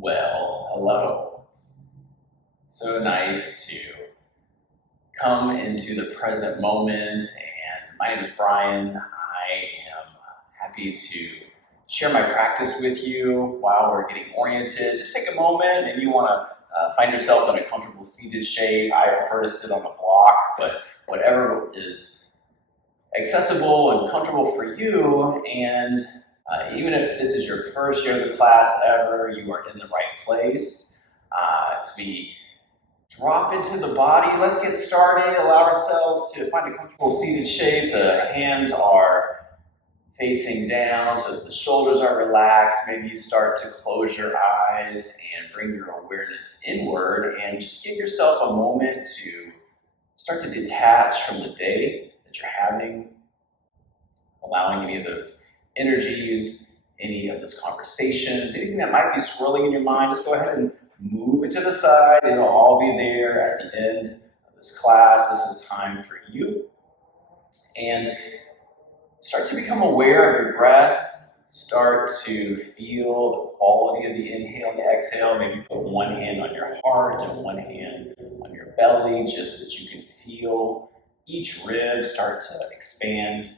Well, hello. So nice to come into the present moment. And my name is Brian. I am happy to share my practice with you while we're getting oriented. Just take a moment. Maybe you want to find yourself in a comfortable seated shape. I prefer to sit on the block, but whatever is accessible and comfortable for you. And even if this is your first yoga class ever, you are in the right place. As we drop into the body, let's get started. Allow ourselves to find a comfortable seated shape. The hands are facing down so that the shoulders are relaxed. Maybe you start to close your eyes and bring your awareness inward and just give yourself a moment to start to detach from the day that you're having, allowing any of those energies, any of those conversations, anything that might be swirling in your mind, just go ahead and move it to the side. It'll all be there at the end of this class. This is time for you. And start to become aware of your breath. Start to feel the quality of the inhale and the exhale. Maybe put one hand on your heart and one hand on your belly, just so that you can feel each rib start to expand.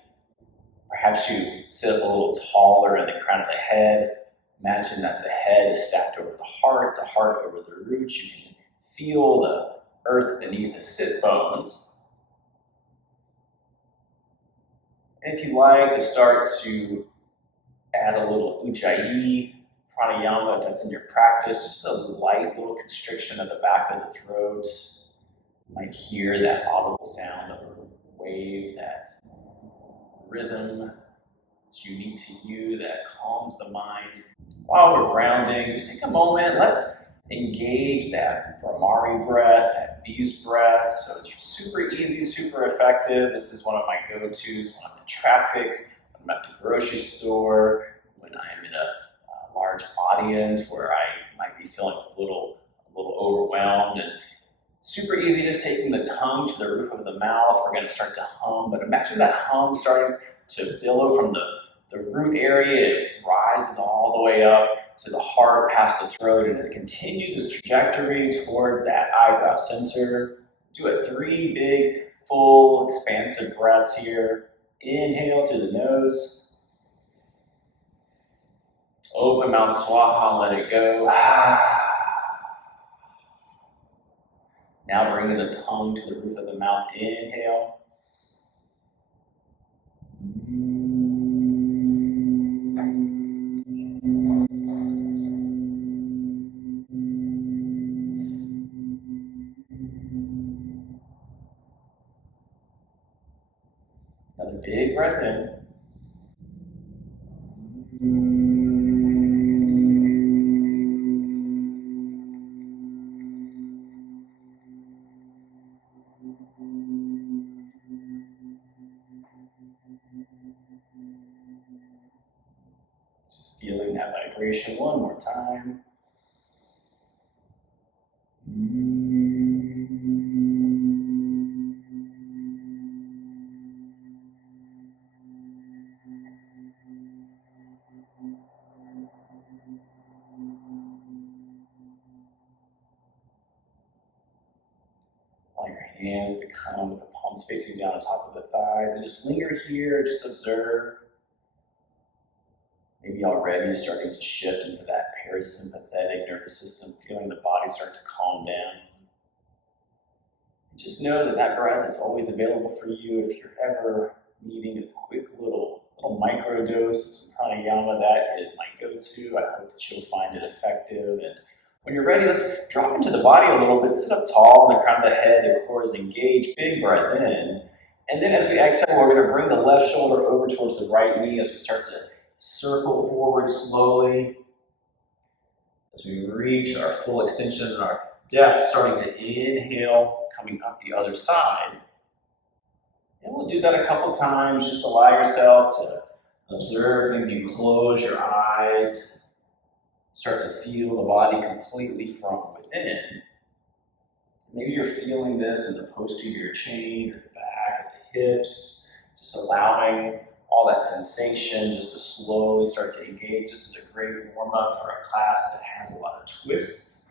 Perhaps you sit up a little taller in the crown of the head. Imagine that the head is stacked over the heart over the roots. You can feel the earth beneath the sit bones. And if you like to start to add a little Ujjayi pranayama, if that's in your practice, just a light little constriction of the back of the throat. You might hear that audible sound of a wave, that rhythm that's unique to you, that calms the mind. While we're grounding, just take a moment. Let's engage that Brahmari breath, that beast breath. So it's super easy, super effective. This is one of my go-tos when I'm in traffic, when I'm at the grocery store, when I'm in a large audience where I might be feeling a little overwhelmed. And super easy, just taking the tongue to the roof of the mouth. We're going to start to hum, but imagine that hum starting to billow from the root area. It rises all the way up to the heart, past the throat, and it continues this trajectory towards that eyebrow center. Do it 3 big, full, expansive breaths here. Inhale through the nose. Open mouth, swaha, let it go. Now bringing the tongue to the roof of the mouth. Inhale. Another big breath in. Just feeling that vibration one more time. Allow your hands to come with the palms facing down on top of the thighs and just linger here, just observe. Maybe already you're starting to shift into that parasympathetic nervous system, feeling the body start to calm down. Just know that that breath is always available for you if you're ever needing a quick little micro dose of some pranayama. That is my go-to. I hope that you'll find it effective. And when you're ready, let's drop into the body a little bit. Sit up tall in the crown of the head. The core is engaged. Big breath in. And then as we exhale, we're going to bring the left shoulder over towards the right knee as we start to circle forward slowly. As we reach our full extension and our depth, starting to inhale, coming up the other side. And we'll do that a couple times. Just allow yourself to observe. Maybe you close your eyes. Start to feel the body completely from within. Maybe you're feeling this in the posterior chain, at the back, at the hips. Just allowing all that sensation just to slowly start to engage. This is a great warm-up for a class that has a lot of twists.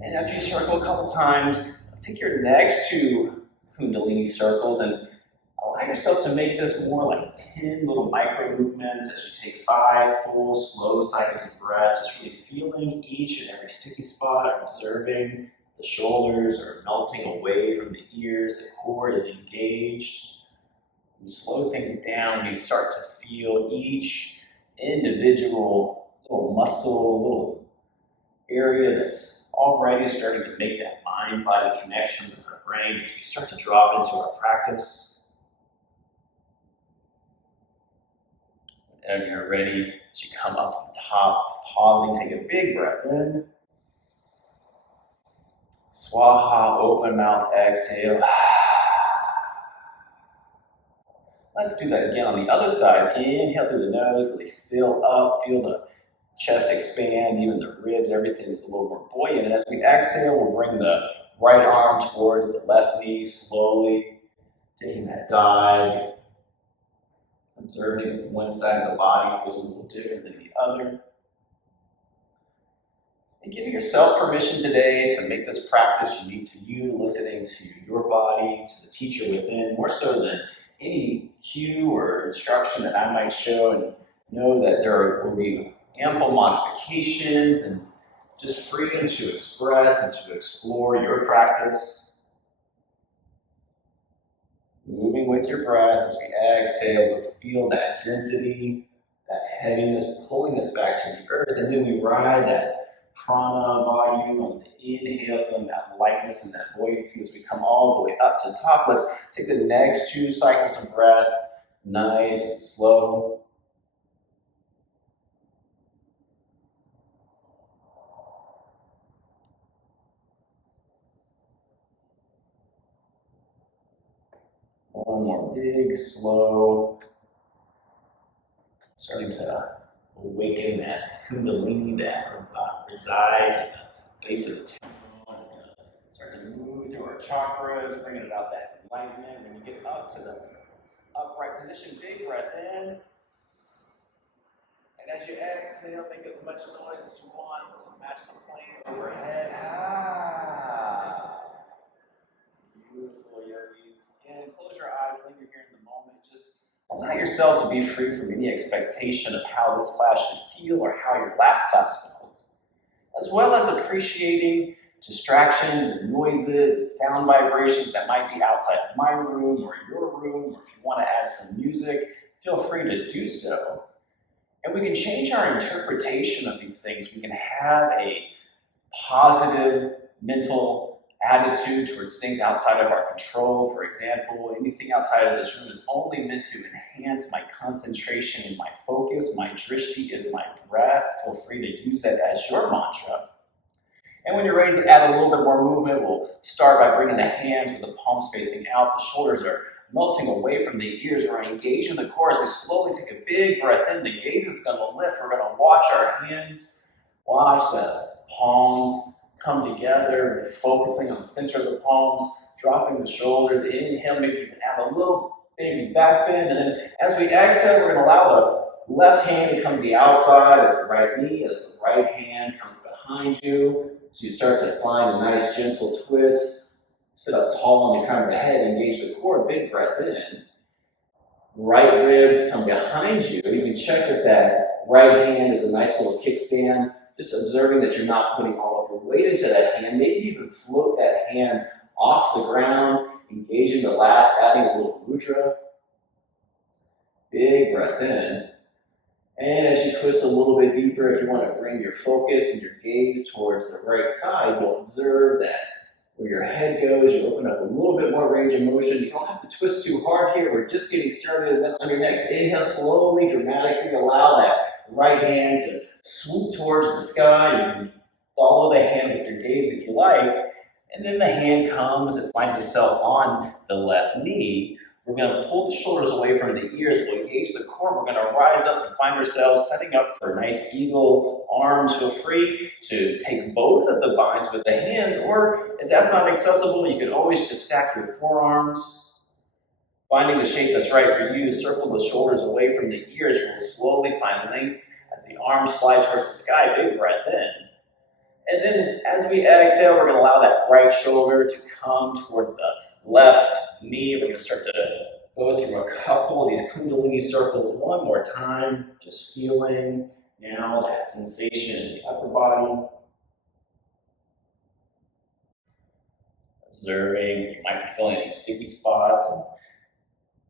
And after you circle a couple times, take your next 2 Kundalini circles and allow yourself to make this more like 10 little micro movements as you take 5 full, slow cycles of breath, just really feeling each and every sticky spot, observing the shoulders are melting away from the ears, the core is engaged. You slow things down, you start to feel each individual little muscle, little area that's already starting to make that mind-body connection with our brain as we start to drop into our practice. Whenever you're ready, as you come up to the top, pausing, take a big breath in. Swaha, open mouth, exhale. Let's do that again on the other side. Inhale through the nose, really fill up, feel the chest expand, even the ribs, everything is a little more buoyant. And as we exhale, we'll bring the right arm towards the left knee, slowly taking that dive. Observing if one side of the body feels a little different than the other. And giving yourself permission today to make this practice unique to you, listening to your body, to the teacher within, more so than any cue or instruction that I might show, and know that there will be ample modifications and just freedom to express and to explore your practice. Moving with your breath as we exhale, but feel that density, that heaviness pulling us back to the earth, and then we ride that prana volume on the inhale, feeling that lightness and that buoyancy as we come all the way up to the top. Let's take the next 2 cycles of breath, nice and slow. One more big, slow, starting to awaken that Kundalini that resides at the base of the tailbone. It's going to start to move through our chakras, bringing about that enlightenment. When you get up to the upright position, big breath in. And as you exhale, make as much noise as you want to match the plane overhead. Beautiful, yogis. And close your eyes, linger here in the moment. Just allow yourself to be free from any expectation of how this class should feel or how your last class felt, as well as appreciating distractions and noises and sound vibrations that might be outside of my room or your room, or if you want to add some music, feel free to do so. And we can change our interpretation of these things. We can have a positive mental attitude towards things outside of our control. For example, anything outside of this room is only meant to enhance my concentration and my focus. My drishti is my breath. Feel free to use that as your mantra. And when you're ready to add a little bit more movement, we'll start by bringing the hands with the palms facing out. The shoulders are melting away from the ears. We're engaging the core as we slowly take a big breath in. The gaze is going to lift. We're going to watch our hands, watch the palms come together, focusing on the center of the palms, dropping the shoulders. Inhale, maybe you can add a little baby back bend. And then as we exhale, we're going to allow the left hand to come to the outside of the right knee as the right hand comes behind you. So you start to find a nice gentle twist. Sit up tall on the crown of the head, engage the core, big breath in. Right ribs come behind you. You can check that that right hand is a nice little kickstand. Just observing that you're not putting all of your weight into that hand. Maybe even float that hand off the ground, engaging the lats, adding a little mudra. Big breath in. And as you twist a little bit deeper, if you want to bring your focus and your gaze towards the right side, you'll observe that where your head goes, you open up a little bit more range of motion. You don't have to twist too hard here. We're just getting started. And then on your next inhale, slowly, dramatically allow that right hand to swoop towards the sky. You can follow the hand with your gaze if you like. And then the hand comes and finds itself on the left knee. We're going to pull the shoulders away from the ears. We'll engage the core. We're going to rise up and find ourselves setting up for a nice eagle. Arms, feel free to take both of the binds with the hands, or if that's not accessible, you can always just stack your forearms. Finding the shape that's right for you, circle the shoulders away from the ears. We'll slowly find length as the arms fly towards the sky. Big breath in. And then as we exhale, we're going to allow that right shoulder to come towards the left knee. We're going to start to go through a couple of these Kundalini circles one more time, just feeling now that sensation in the upper body. Observing, you might be feeling any sticky spots, and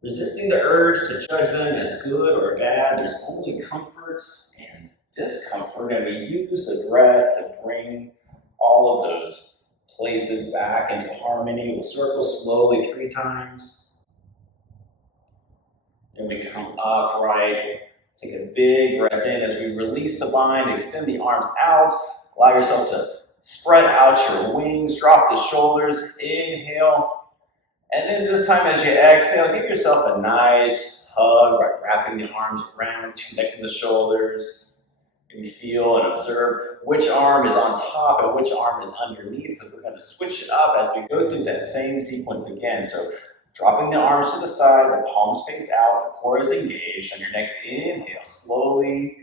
resisting the urge to judge them as good or bad. There's only comfort and discomfort, and we use the breath to bring all of those places back into harmony. We'll circle slowly 3 times. Then we come upright. Take a big breath in as we release the bind, extend the arms out. Allow yourself to spread out your wings, drop the shoulders, inhale. And then this time as you exhale, give yourself a nice hug, right? Wrapping the arms around, connecting the shoulders. Maybe feel and observe which arm is on top and which arm is underneath, because we're going to switch it up as we go through that same sequence again. So dropping the arms to the side, the palms face out, the core is engaged. On your next inhale, slowly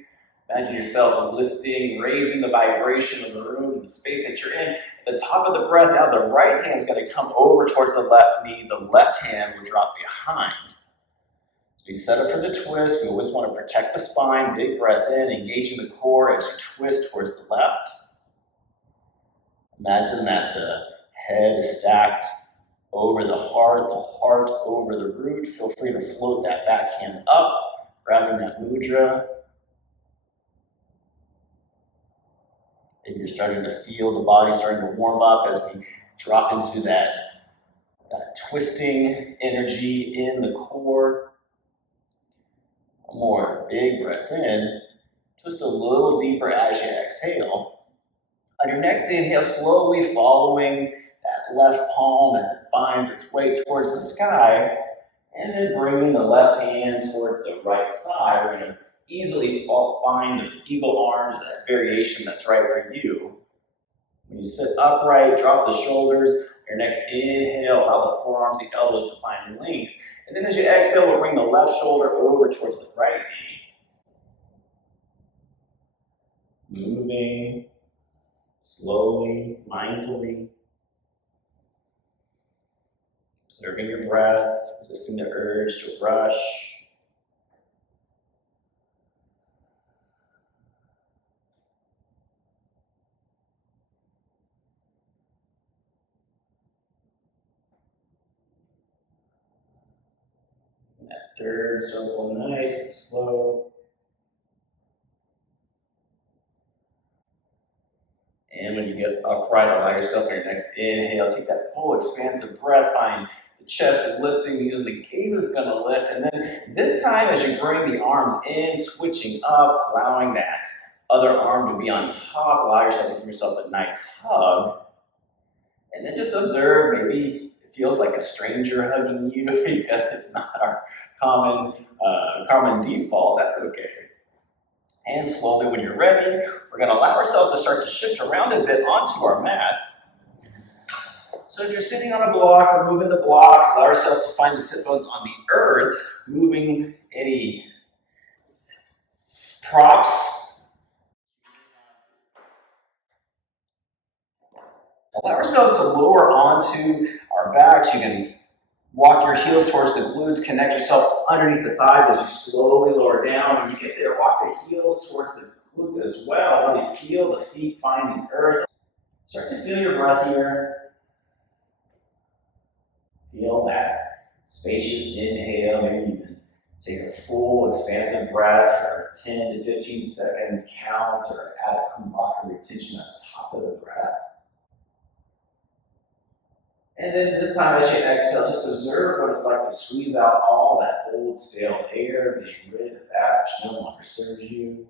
imagine yourself lifting, raising the vibration of the room, the space that you're in. At the top of the breath, now the right hand is going to come over towards the left knee. The left hand will drop behind. As we set up for the twist, we always want to protect the spine. Big breath in, engaging the core as you twist towards the left. Imagine that the head is stacked over the heart over the root. Feel free to float that back hand up, grabbing that mudra. Maybe you're starting to feel the body starting to warm up as we drop into that twisting energy in the core. One more big breath in. Twist a little deeper as you exhale. On your next inhale, slowly following that left palm as it finds its way towards the sky, and then bringing the left hand towards the right thigh. We're going to easily find those eagle arms, that variation that's right for you. When you sit upright, drop the shoulders. Your next inhale, allow the forearms, the elbows to find length. And then as you exhale, we'll bring the left shoulder over towards the right knee. Moving slowly, mindfully. Observing your breath, resisting the urge to rush. And that third circle, nice and slow. And when you get upright, allow yourself on your next inhale, take that full expansive breath, find the chest is lifting, the gaze is going to lift. And then this time, as you bring the arms in, switching up, allowing that other arm to be on top, allow yourself to give yourself a nice hug. And then just observe, maybe it feels like a stranger hugging you because it's not our common default. That's okay. And slowly, when you're ready, we're going to allow ourselves to start to shift around a bit onto our mats. So if you're sitting on a block or moving the block, allow ourselves to find the sit bones on the earth, moving any props. Allow ourselves to lower onto our backs. You can walk your heels towards the glutes, connect yourself underneath the thighs as you slowly lower down. When you get there, walk the heels towards the glutes as well. Really feel the feet find the earth. Start to feel your breath here. Feel that spacious inhale. Maybe even take a full expansive breath for 10 to 15 second count, or add a kumbhaka retention on top of the breath. And then this time as you exhale, just observe what it's like to squeeze out all that old stale air, being rid of that which no longer serves you.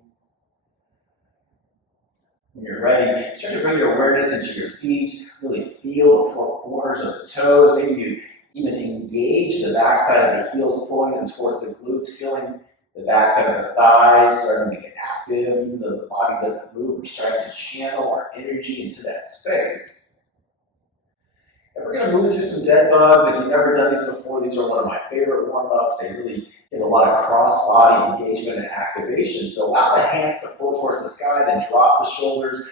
When you're ready, start to bring your awareness into your feet. Really feel the 4 corners of the toes. Maybe you even engage the backside of the heels, pulling them towards the glutes, feeling the backside of the thighs starting to get active. Even though the body doesn't move, we're starting to channel our energy into that space. And we're going to move through some dead bugs. If you've never done these before, these are one of my favorite warm-ups. They really get a lot of cross-body engagement and activation. So allow the hands to float towards the sky, then drop the shoulders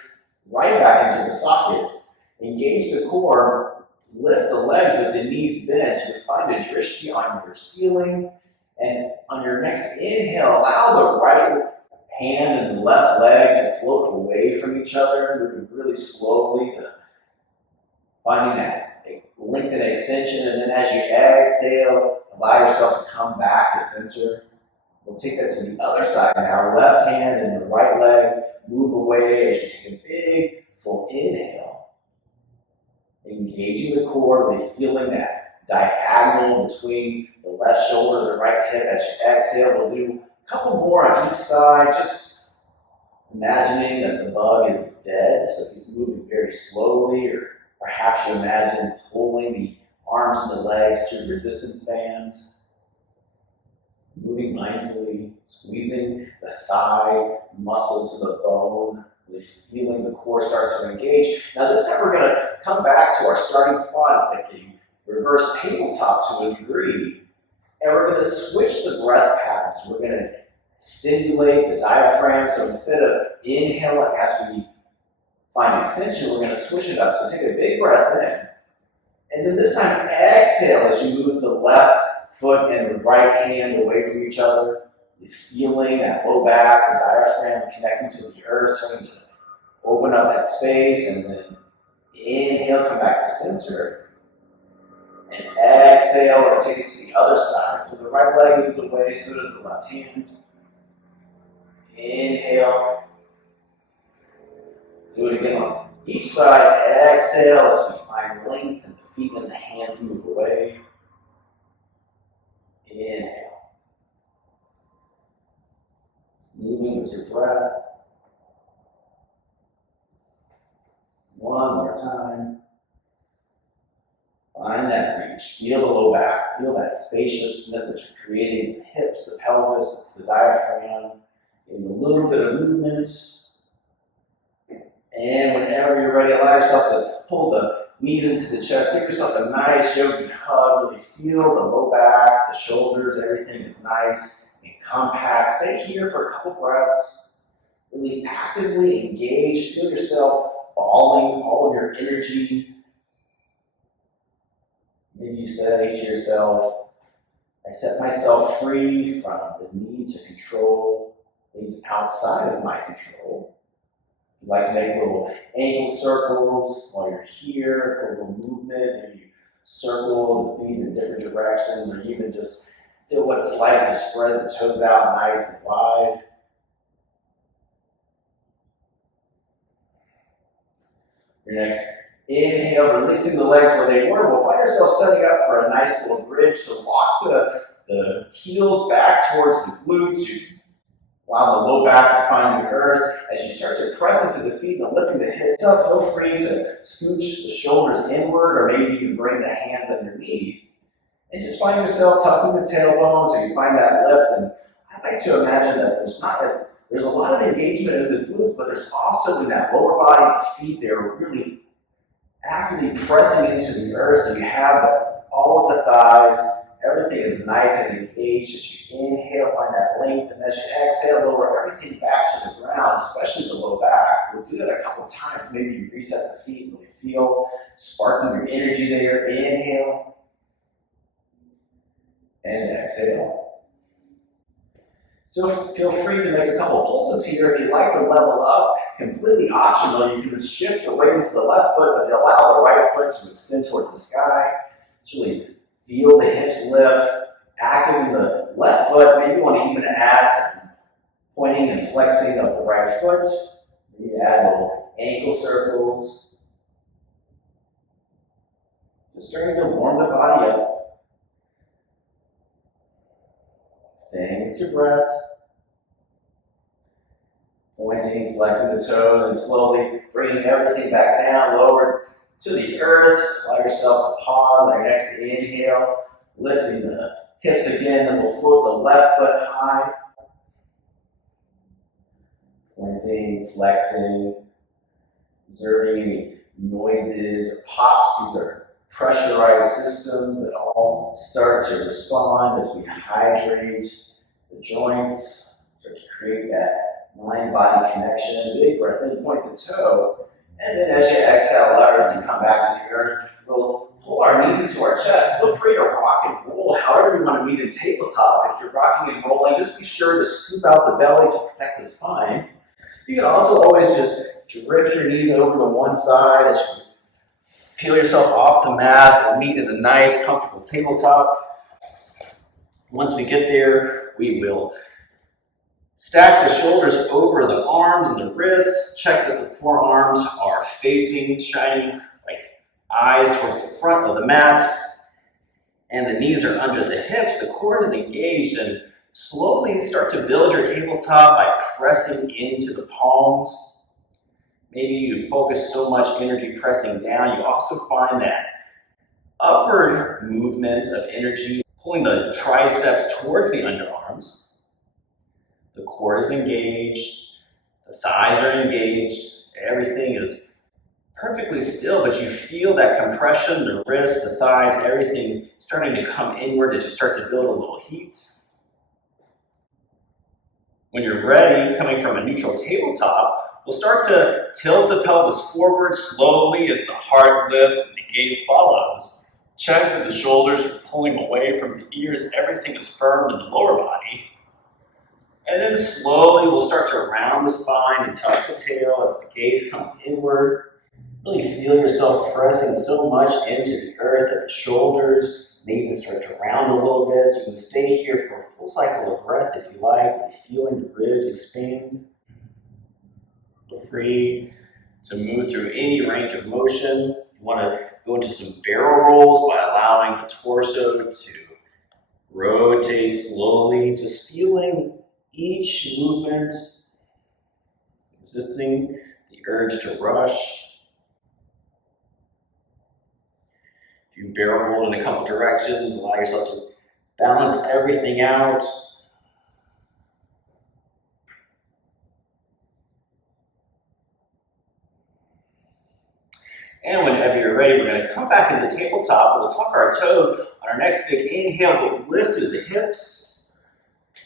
right back into the sockets. Engage the core, lift the legs with the knees bent. You can find a drishti on your ceiling. And on your next inhale, allow the right hand and the left leg to float away from each other, moving really slowly, finding that lengthen extension. And then as you exhale, allow yourself to come back to center. We'll take that to the other side now. Left hand and the right leg move away as you take a big, full inhale. Engaging the core, really feeling that diagonal between the left shoulder and the right hip. As you exhale, we'll do a couple more on each side, just imagining that the bug is dead, so he's moving very slowly, or perhaps you imagine pulling the arms and the legs through resistance bands, moving mindfully, squeezing the thigh muscle to the bone, really feeling the core start to engage. Now this time we're going to come back to our starting spot. It's like a reverse tabletop to a degree. And we're going to switch the breath patterns. So we're going to stimulate the diaphragm. So instead of inhaling as we find extension, we're going to switch it up. So take a big breath in. And then this time exhale as you move the left foot and the right hand away from each other. You're feeling that low back, the diaphragm connecting to the earth, starting to open up that space. And then inhale, come back to center. And exhale, or take it to the other side. So the right leg moves away, so does the left hand. Inhale. Do it again on each side. Exhale as we find length and the feet and the hands move away. Inhale. Moving with your breath. One more time. Find that reach. Feel the low back. Feel that spaciousness that you're creating in the hips, the pelvis, it's the diaphragm. Give a little bit of movement. And whenever you're ready, allow yourself to pull the knees into the chest. Give yourself a nice yogi hug. Really feel the low back, the shoulders, everything is nice and compact. Stay here for a couple breaths. Really actively engage. Feel yourself balling all of your energy. Maybe you say to yourself, I set myself free from the need to control things outside of my control. You like to make little ankle circles while you're here, a little movement, maybe you circle the feet in different directions, or even just feel what it's like to spread the toes out nice and wide. Your next inhale, releasing the legs where they were. We'll find ourselves setting up for a nice little bridge. So walk the heels back towards the glutes. You allow the low back to find the earth. As you start to press into the feet and lifting the hips up, feel free to scooch the shoulders inward, or maybe you can bring the hands underneath. And just find yourself tucking the tailbone so you find that lift. And I like to imagine that there's a lot of engagement in the glutes, but there's also in that lower body, the feet, they're really actively pressing into the earth. So you have all of the thighs, everything is nice and engaged. As you inhale, find that length, and as you exhale, lower everything back to the ground, especially the low back. We'll do that a couple of times. Maybe you reset the feet, really feel sparking your energy there. Inhale and exhale. So feel free to make a couple pulses here. If you'd like to level up, completely optional. You can shift your weight into the left foot, but allow the right foot to extend towards the sky. Really feel the hips lift, activating the left foot. Maybe you want to even add some pointing and flexing of the right foot. Maybe add little ankle circles. Just starting to warm the body up. Staying with your breath. Pointing, flexing the toes, and slowly bringing everything back down, lower to the earth. Allow yourself to pause on your next inhale, lifting the hips again, then we'll float the left foot high. Pointing, flexing, observing any noises or pops. These are pressurized systems that all start to respond as we hydrate the joints, start to create that mind-body connection. Big breath in, point the toe, and then as you exhale, let everything come back to the earth. We'll pull our knees into our chest. Feel free to rock and roll however you want to meet in tabletop. If you're rocking and rolling, just be sure to scoop out the belly to protect the spine. You can also always just drift your knees over to one side as you peel yourself off the mat. We'll meet in a nice, comfortable tabletop. Once we get there, we will stack the shoulders over the arms and the wrists. Check that the forearms are facing, shining like eyes towards the front of the mat. And the knees are under the hips. The core is engaged. And slowly start to build your tabletop by pressing into the palms. Maybe you focus so much energy pressing down. You also find that upward movement of energy, pulling the triceps towards the underarms. The core is engaged, the thighs are engaged, everything is perfectly still, but you feel that compression, the wrists, the thighs, everything starting to come inward as you start to build a little heat. When you're ready, coming from a neutral tabletop, we'll start to tilt the pelvis forward slowly as the heart lifts and the gaze follows. Check that the shoulders are pulling away from the ears, everything is firm in the lower body. And then slowly we'll start to round the spine and tuck the tail as the gaze comes inward. Really feel yourself pressing so much into the earth that the shoulders may even start to round a little bit. You can stay here for a full cycle of breath if you like, really feeling the ribs expand. Feel free to move through any range of motion. You want to go into some barrel rolls by allowing the torso to rotate slowly, just feeling each movement, resisting the urge to rush. If you barrel roll in a couple directions, allow yourself to balance everything out. And whenever you're ready, we're going to come back into the tabletop. We'll tuck our toes on our next big inhale. We'll lift through the hips.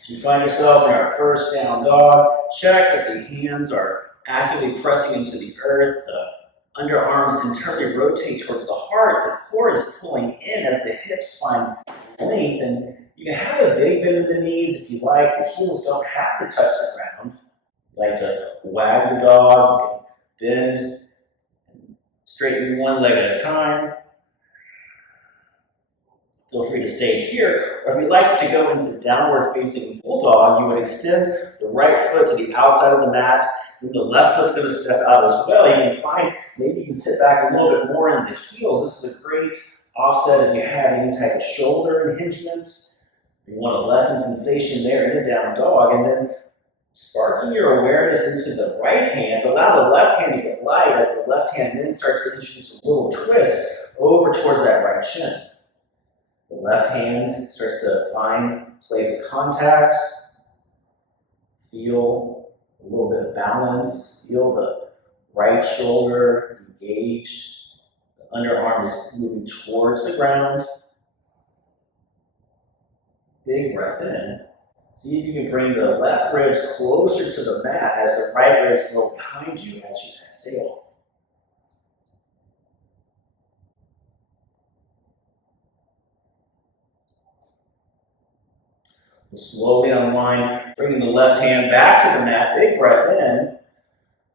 So you find yourself in our first down dog. Check that the hands are actively pressing into the earth. The underarms internally rotate towards the heart. The core is pulling in as the hips find length. And you can have a big bend in the knees if you like. The heels don't have to touch the ground. You like to wag the dog, bend, straighten one leg at a time. Feel free to stay here, or if you'd like to go into downward facing bulldog, you would extend the right foot to the outside of the mat, and the left foot's going to step out as well. You can find, maybe you can sit back a little bit more in the heels. This is a great offset if you have any type of shoulder impingement. You want to lessen sensation there in a down dog, and then sparking your awareness into the right hand, allow the left hand to get light as the left hand then starts to introduce a little twist over towards that right shin. The left hand starts to find place of contact, feel a little bit of balance, feel the right shoulder engaged, the underarm is moving towards the ground. Big breath in. See if you can bring the left ribs closer to the mat as the right ribs flow behind you as you exhale. We'll slowly unwind, bringing the left hand back to the mat. Big breath in.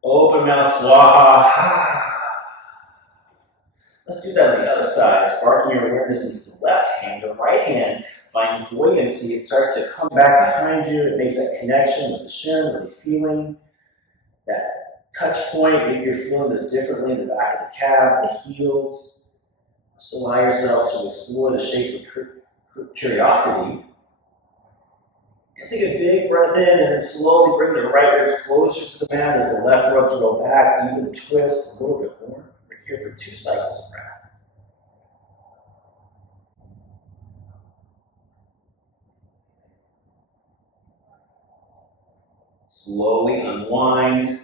Open mouth, swaha. Let's do that on the other side. Sparking your awareness into the left hand. The right hand finds buoyancy. It starts to come back behind you. It makes that connection with the shin, really feeling that touch point. Maybe you're feeling this differently in the back of the calf, the heels. Just allow yourself to explore the shape with curiosity. And take a big breath in and then slowly bring the right rib closer to the mat as the left ribs roll back, deepen the twist a little bit more. We're here for 2 cycles of breath. Slowly unwind.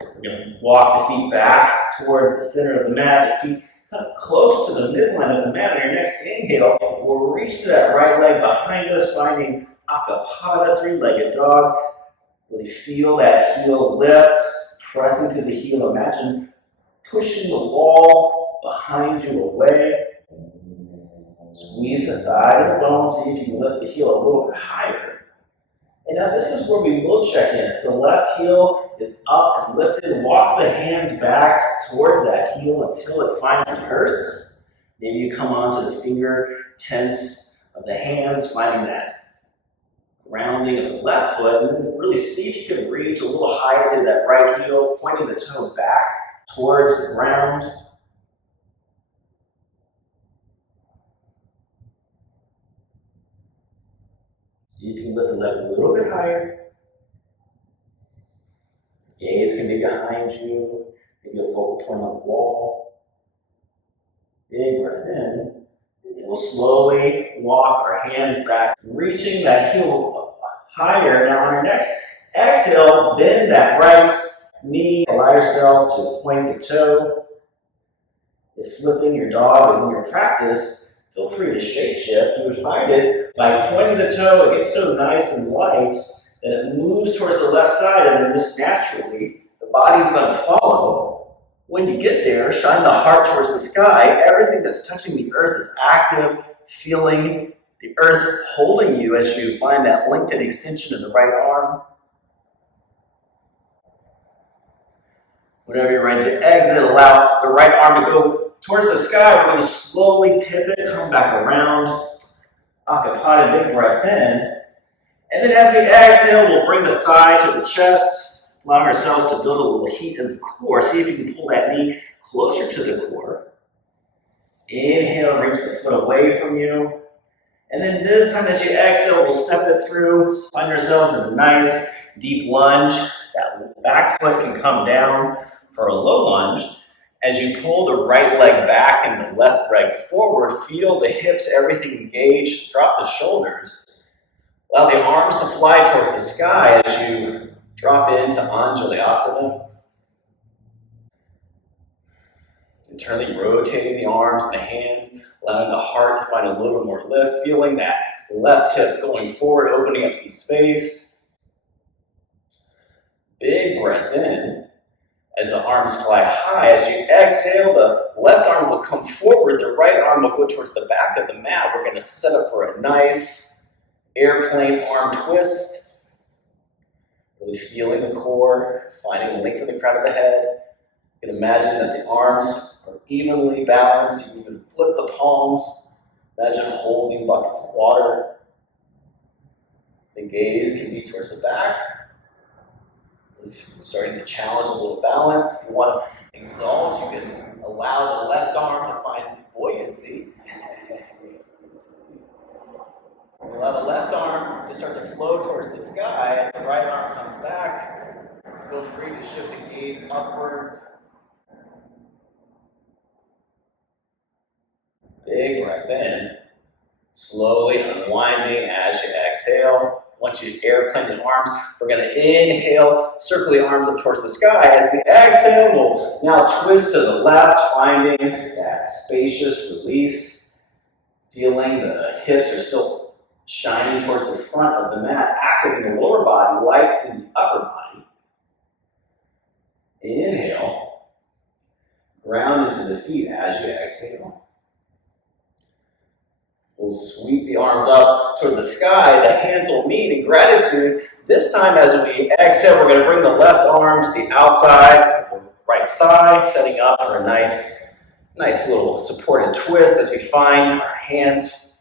We're going to walk the feet back towards the center of the mat. The feet kind of close to the midline of the mat. On your next inhale, we'll reach to that right leg behind us, finding Akapada, three-legged dog. Really feel that heel lift, pressing to the heel. Imagine pushing the wall behind you away. Squeeze the thigh to the bone, see if you can lift the heel a little bit higher. And now this is where we will check in. If the left heel is up and lifted, walk the hands back towards that heel until it finds the earth. Maybe you come onto the fingertips of the hands, finding that grounding of the left foot, and then really see if you can reach a little higher through that right heel, pointing the toe back towards the ground. See if you can lift the leg a little bit higher. Gaze can be behind you, maybe a focal point on the wall. Big breath in. And we'll slowly walk our hands back, reaching that heel higher. Now on your next exhale, bend that right knee. Allow yourself to point the toe. If flipping your dog is in your practice, feel free to shape shift. You would find it by pointing the toe, it gets so nice and light that it moves towards the left side, and then just naturally, the body's going to follow. When you get there, shine the heart towards the sky. Everything that's touching the earth is active, feeling the earth holding you as you find that lengthened extension of the right arm. Whenever you're ready to exit, allow the right arm to go towards the sky. We're going to slowly pivot, come back around. Akapada, big breath in. And then as we exhale, we'll bring the thigh to the chest, allow ourselves to build a little heat in the core. See if you can pull that knee closer to the core. Inhale, reach the foot away from you. And then this time as you exhale, we'll step it through, find yourselves in a nice deep lunge. That back foot can come down for a low lunge. As you pull the right leg back and the left leg forward, feel the hips, everything engaged, drop the shoulders. Allow the arms to fly towards the sky as you drop into Anjalayasana. Internally rotating the arms and the hands, allowing the heart to find a little more lift, feeling that left hip going forward, opening up some space. Big breath in as the arms fly high. As you exhale, the left arm will come forward, the right arm will go towards the back of the mat. We're going to set up for a nice airplane arm twist. Really feeling the core, finding the length of the crown of the head. You can imagine that the arms are evenly balanced. You can flip the palms. Imagine holding buckets of water. The gaze can be towards the back. Starting to challenge a little balance. If you want to exalt, you can allow the left arm to find buoyancy. Allow the left arm to start to flow towards the sky as the right arm comes back. Feel free to shift the gaze upwards. Big breath in. Slowly unwinding as you exhale. Once you airplane the arms, we're going to inhale, circle the arms up towards the sky. As we exhale, we'll now twist to the left, finding that spacious release. Feeling the hips are still shining towards the front of the mat, active in the lower body, light in the upper body. Inhale. Ground into the feet as you exhale. We'll sweep the arms up toward the sky. The hands will meet in gratitude. This time as we exhale, we're going to bring the left arm to the outside of the right thigh, setting up for a nice little supported twist as we find our hands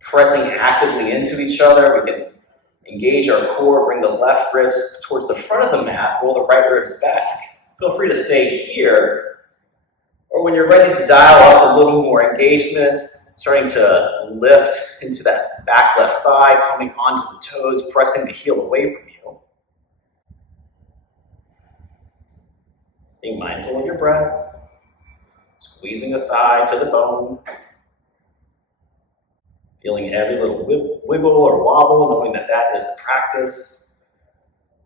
pressing actively into each other. We can engage our core, bring the left ribs towards the front of the mat, roll the right ribs back. Feel free to stay here. Or when you're ready to dial up a little more engagement, starting to lift into that back left thigh, coming onto the toes, pressing the heel away from you. Being mindful of your breath, squeezing the thigh to the bone, feeling every little wiggle or wobble, knowing that that is the practice.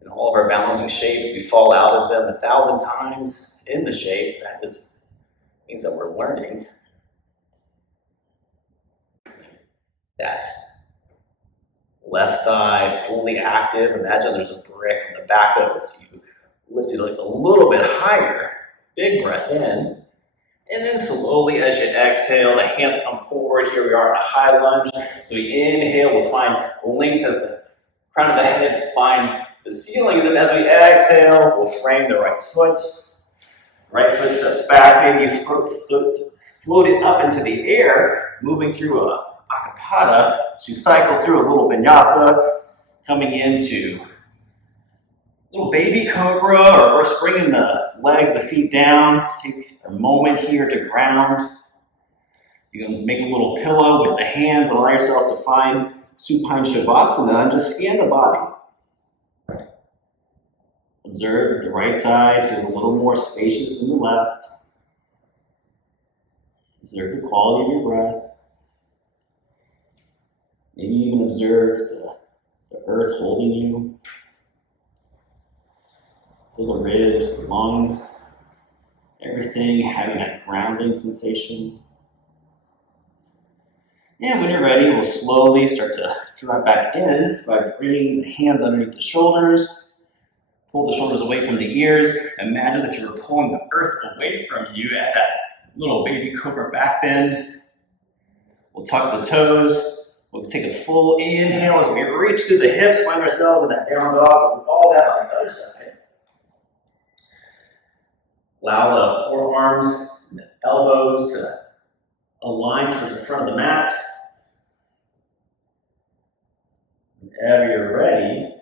In all of our balancing shapes, we fall out of them 1,000 times in the shape. That is means that we're learning that left thigh fully active. Imagine there's a brick on the back of it, so you lift it like a little bit higher. Big breath in. And then slowly as you exhale, the hands come forward. Here we are in a high lunge. So we inhale, we'll find length as the crown of the head finds the ceiling. And then as we exhale, we'll frame the right foot. Right foot steps back, maybe you float it up into the air, moving through a akapata. So you cycle through a little vinyasa, coming into little baby cobra, or we're bringing the legs, the feet down. Take a moment here to ground. You can make a little pillow with the hands. Allow yourself to find supine shavasana and just scan the body. Observe that the right side feels a little more spacious than the left. Observe the quality of your breath. Maybe even observe the earth holding you. Feel the ribs, the lungs, everything having that grounding sensation. And when you're ready, we'll slowly start to drop back in by bringing the hands underneath the shoulders. Pull the shoulders away from the ears. Imagine that you're pulling the earth away from you at that little baby cobra back bend. We'll tuck the toes. We'll take a full inhale as we reach through the hips, find ourselves in that down dog. We'll do all that on the other side. Allow the forearms and the elbows to align towards the front of the mat. Whenever you're ready,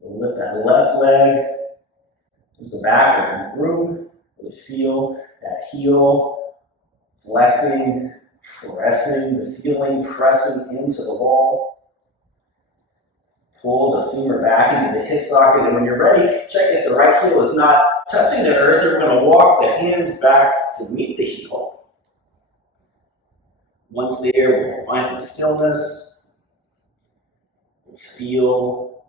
we'll lift that left leg towards the back of the room. Really feel that heel flexing, pressing the ceiling, pressing into the wall. Pull the femur back into the hip socket, and when you're ready, check if the right heel is not touching the earth. You're going to walk the hands back to meet the heel. Once there, we'll find some stillness. We'll feel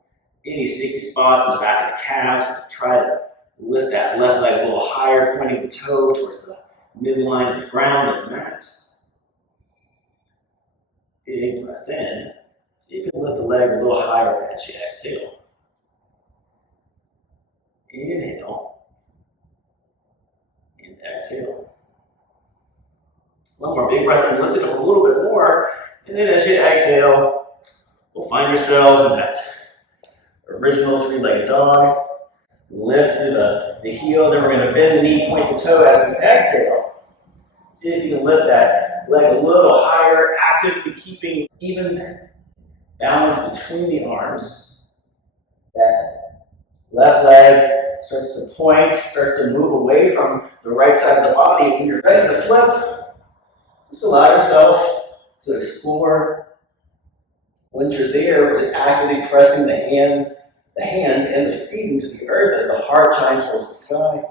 any sticky spots in the back of the calves. We'll try to lift that left leg a little higher, pointing the toe towards the midline of the ground of the mat. Big breath in. See if you can lift the leg a little higher as you exhale. Inhale. And exhale. One more big breath in. Lift it up a little bit more. And then as you exhale, we'll find yourselves in that original three-legged dog. Lift through the heel. Then we're going to bend the knee, point the toe as we exhale. See if you can lift that leg a little higher, actively keeping even balance between the arms. That left leg starts to point, starts to move away from the right side of the body. When you're ready to flip, just allow yourself to explore. Once you're there, with actively pressing the hand and the feet into the earth as the heart shines towards the sky.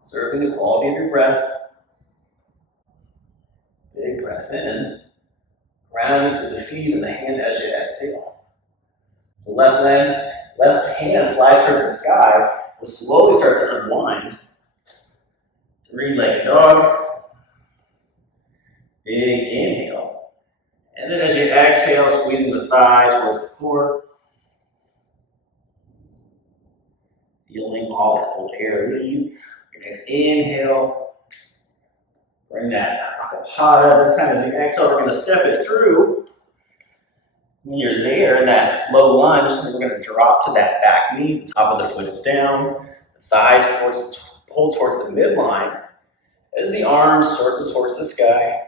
Observing the quality of your breath. Big breath in. Ground to the feet and the hand as you exhale. The left hand flies towards the sky. We'll slowly start to unwind. Three-legged dog. Big inhale. And then as you exhale, squeezing the thigh towards the core. Feeling all that old air leave. Your next inhale. Bring that akapata. This time as you exhale, we're going to step it through. When you're there in that low lunge, we're going to drop to that back knee. The top of the foot is down. The thighs pull towards the midline as the arms circle towards the sky.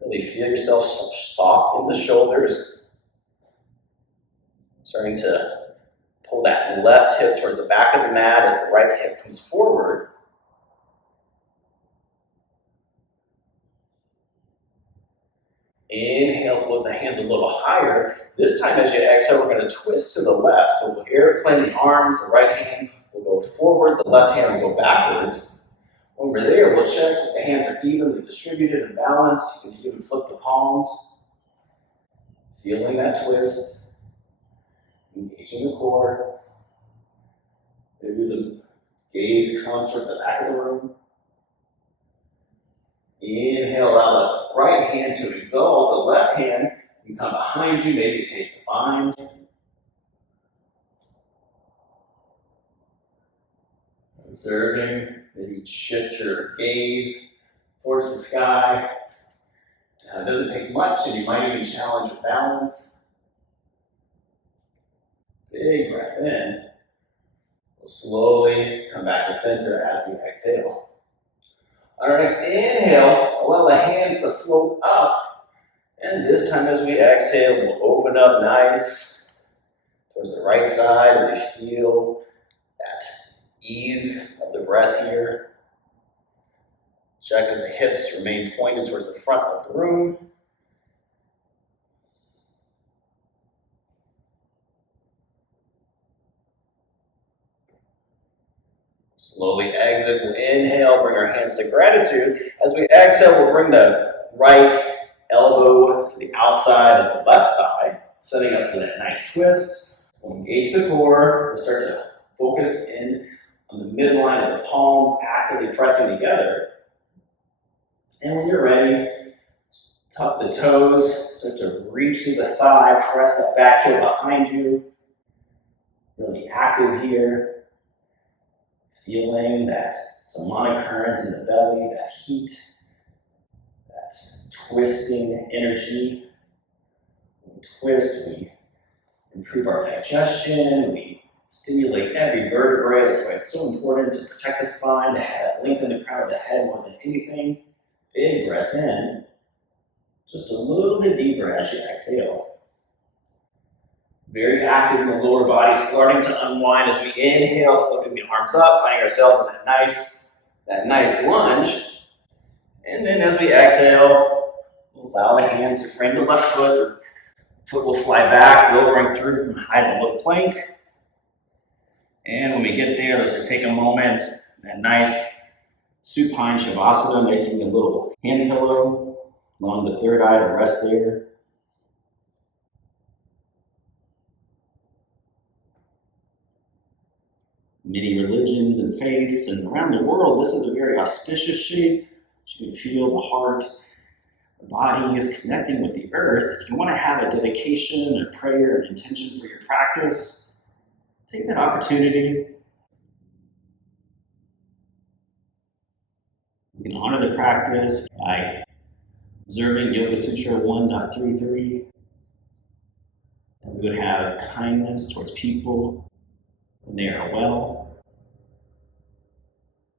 Really feel yourself soft in the shoulders. Starting to pull that left hip towards the back of the mat as the right hip comes forward. Inhale, float the hands a little higher. This time as you exhale, we're going to twist to the left. So we'll airplane the arms, the right hand will go forward, the left hand will go backwards. When we're there, we'll check that the hands are evenly distributed and balanced. You can even flip the palms. Feeling that twist. Engaging the core. Maybe the Gaze comes towards the back of the room. Inhale, allow the right hand to exalt. The left hand can come behind you, maybe take spine. Observing, maybe shift your gaze towards the sky. It doesn't take much, and you might even challenge your balance. Big breath in. We'll slowly come back to center as we exhale. On our next inhale, allow the hands to float up. And this time as we exhale, we'll open up nice towards the right side, and we feel that ease of the breath here. Check that the hips remain pointed towards the front of the room. Slowly exit, we'll inhale, bring our hands to gratitude. As we exhale, we'll bring the right elbow to the outside of the left thigh, setting up for that nice twist. We'll engage the core, we'll start to focus in on the midline of the palms, actively pressing together. And when you're ready, tuck the toes, start to reach through the thigh, press that back heel behind you. Really active here. Feeling that somatic current in the belly, that heat, that twisting energy. When we twist, we improve our digestion, we stimulate every vertebrae. That's why it's so important to protect the spine, to have that lengthen the crown of the head more than anything. Big breath in, just a little bit deeper as you exhale. Very active in the lower body, starting to unwind as we inhale, floating the arms up, finding ourselves in that nice lunge. And then as we exhale, we'll allow the hands to frame the left foot. The foot will fly back, lowering through from high to low plank. And when we get there, let's just take a moment, that nice supine shavasana, making a little hand pillow along the third eye to rest there. Many religions and faiths and around the world, this is a very auspicious shape. You can feel the heart, the body is connecting with the earth. If you want to have a dedication, a prayer, an intention for your practice, take that opportunity. You can honor the practice by observing Yoga Sutra 1.33. And we would have kindness towards people when they are well,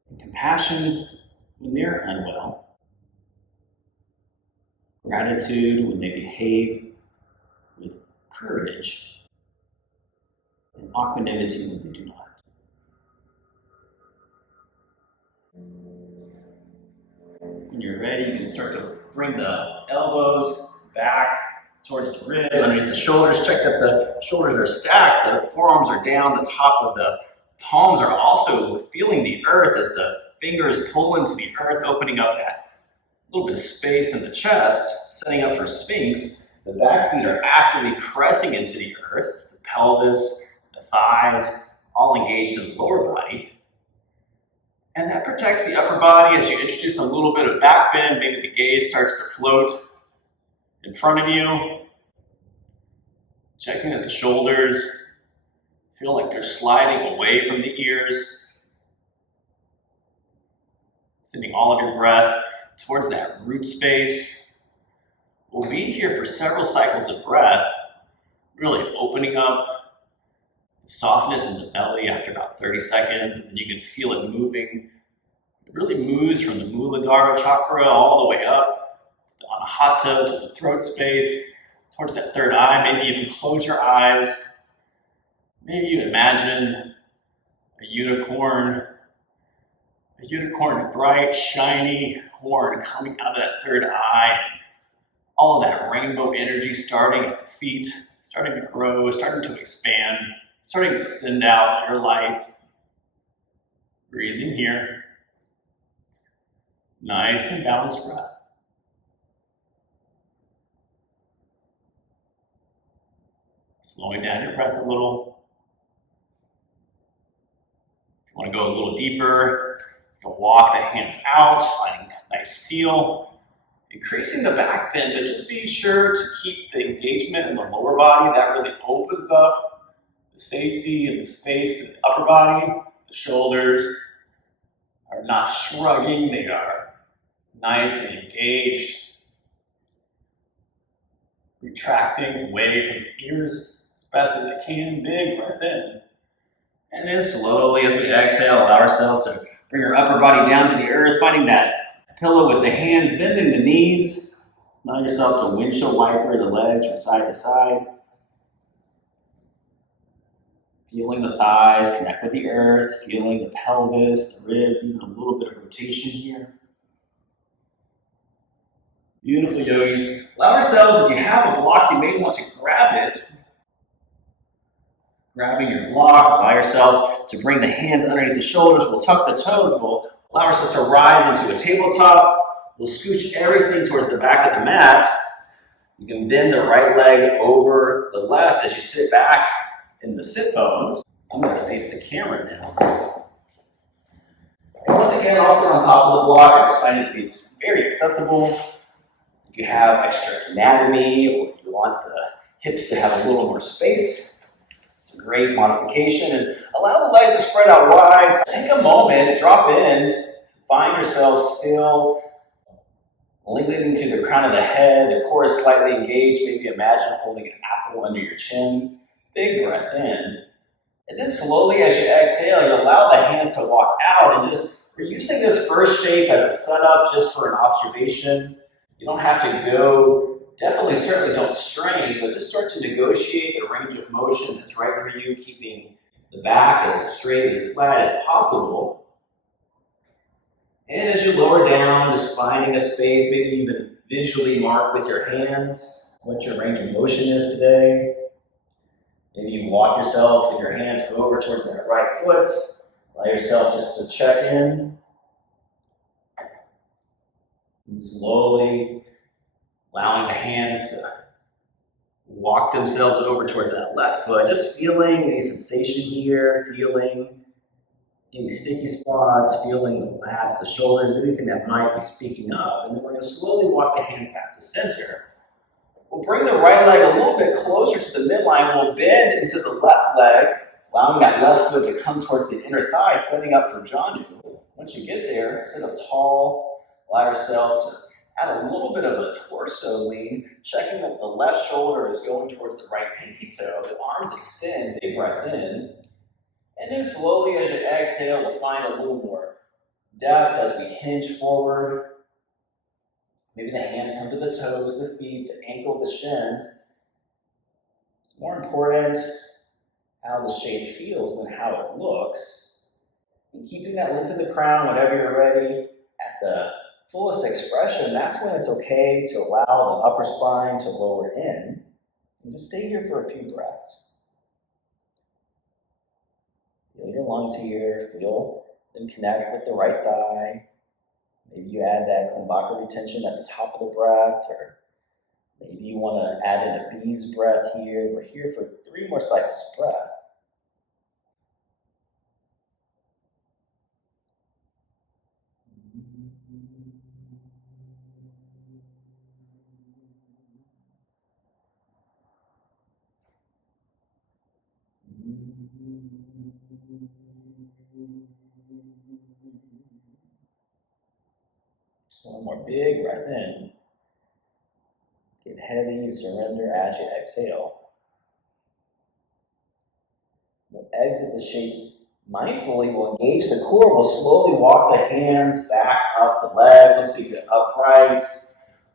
and compassion when they're unwell, gratitude when they behave with courage, and equanimity when they do not. When you're ready, you can start to bring the elbows back towards the rib, underneath the shoulders. Check that the shoulders are stacked, the forearms are down, the top of the palms are also feeling the earth as the fingers pull into the earth, opening up that little bit of space in the chest, setting up for Sphinx. The back feet are actively pressing into the earth, the pelvis, the thighs, all engaged in the lower body. And that protects the upper body as you introduce a little bit of back bend. Maybe the gaze starts to float in front of you. Checking that the shoulders feel like they're sliding away from the ears. Sending all of your breath towards that root space. We'll be here for several cycles of breath, really opening up the softness in the belly after about 30 seconds, and then you can feel it moving. It really moves from the Muladhara chakra all the way up to the Anahata, to the throat space, towards that third eye. Maybe even close your eyes. Maybe you imagine a unicorn, bright, shiny horn coming out of that third eye. All of that rainbow energy starting at the feet, starting to grow, starting to expand, starting to send out your light. Breathe in here. Nice and balanced breath. Slowing down your breath a little. If you Want to go a little deeper, you'll walk the hands out, finding a nice seal, increasing the back bend, but just be sure to keep the engagement in the lower body. That really opens up the safety and the space in the upper body. The shoulders are not shrugging, they are nice and engaged. Retracting away from the ears as best as it can. Big breath in. And then slowly as we exhale, allow ourselves to bring our upper body down to the earth, finding that pillow with the hands, bending the knees. Allow yourself to windshield wiper the legs from side to side. Feeling the thighs connect with the earth, feeling the pelvis, the ribs, even a little bit of rotation here. Beautiful, yogis. Allow ourselves, if you have a block, you may want to grab it. Grabbing your block, allow yourself to bring the hands underneath the shoulders. We'll tuck the toes. We'll allow ourselves to rise into a tabletop. We'll scooch everything towards the back of the mat. You can bend the right leg over the left as you sit back in the sit bones. I'm going to face the camera now. And once again, also on top of the block, I just find it to be very accessible. If you have extra anatomy or you want the hips to have a little more space, it's a great modification. And allow the legs to spread out wide. Take a moment, drop in, find yourself still, lengthening to the crown of the head, the core is slightly engaged. Maybe imagine holding an apple under your chin. Big breath in. And then slowly as you exhale, you allow the hands to walk out, and just, we're using this first shape as a setup just for an observation. You don't have to go, certainly don't strain, but just start to negotiate the range of motion that's right for you, keeping the back as straight and flat as possible. And as you lower down, just finding a space, maybe even visually mark with your hands what your range of motion is today. Maybe you walk yourself with your hands over towards that right foot. Allow yourself just to check in. And slowly allowing the hands to walk themselves over towards that left foot. Just feeling any sensation here, feeling any sticky spots, feeling the lats, the shoulders, anything that might be speaking up. And then we're going to slowly walk the hands back to center. We'll bring the right leg a little bit closer to the midline. We'll bend into the left leg, allowing that left foot to come towards the inner thigh, setting up for Janu. Once you get there, sit up tall, allow yourself to add a little bit of a torso lean, checking that the left shoulder is going towards the right pinky toe. The arms extend, big breath in. And then slowly as you exhale, we'll find a little more depth as we hinge forward. Maybe the hands come to the toes, the feet, the ankle, the shins. It's more important how the shape feels than how it looks. And keeping that length of the crown whenever you're ready at the fullest expression, that's when it's okay to allow the upper spine to lower in. And just stay here for a few breaths. Feel your lungs here, feel them connect with the right thigh. Maybe you add that kumbhaka retention at the top of the breath, or maybe you want to add in a bee's breath here. We're here for 3 more cycles of breath. One more big breath in. Get heavy, surrender as you exhale. We'll exit the shape mindfully. We'll engage the core. We'll slowly walk the hands back up the legs. Once we get upright,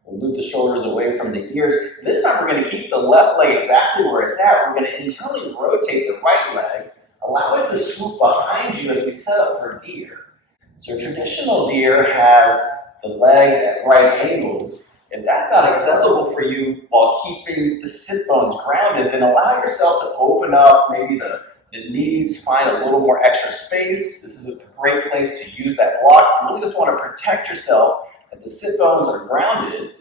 we'll loop the shoulders away from the ears. This time we're going to keep the left leg exactly where it's at. We're going to internally rotate the right leg. Allow it to swoop behind you as we set up for deer. So traditional deer has the legs at right angles. If that's not accessible for you while keeping the sit bones grounded, then allow yourself to open up maybe the knees, find a little more extra space. This is a great place to use that block. You really just want to protect yourself that the sit bones are grounded.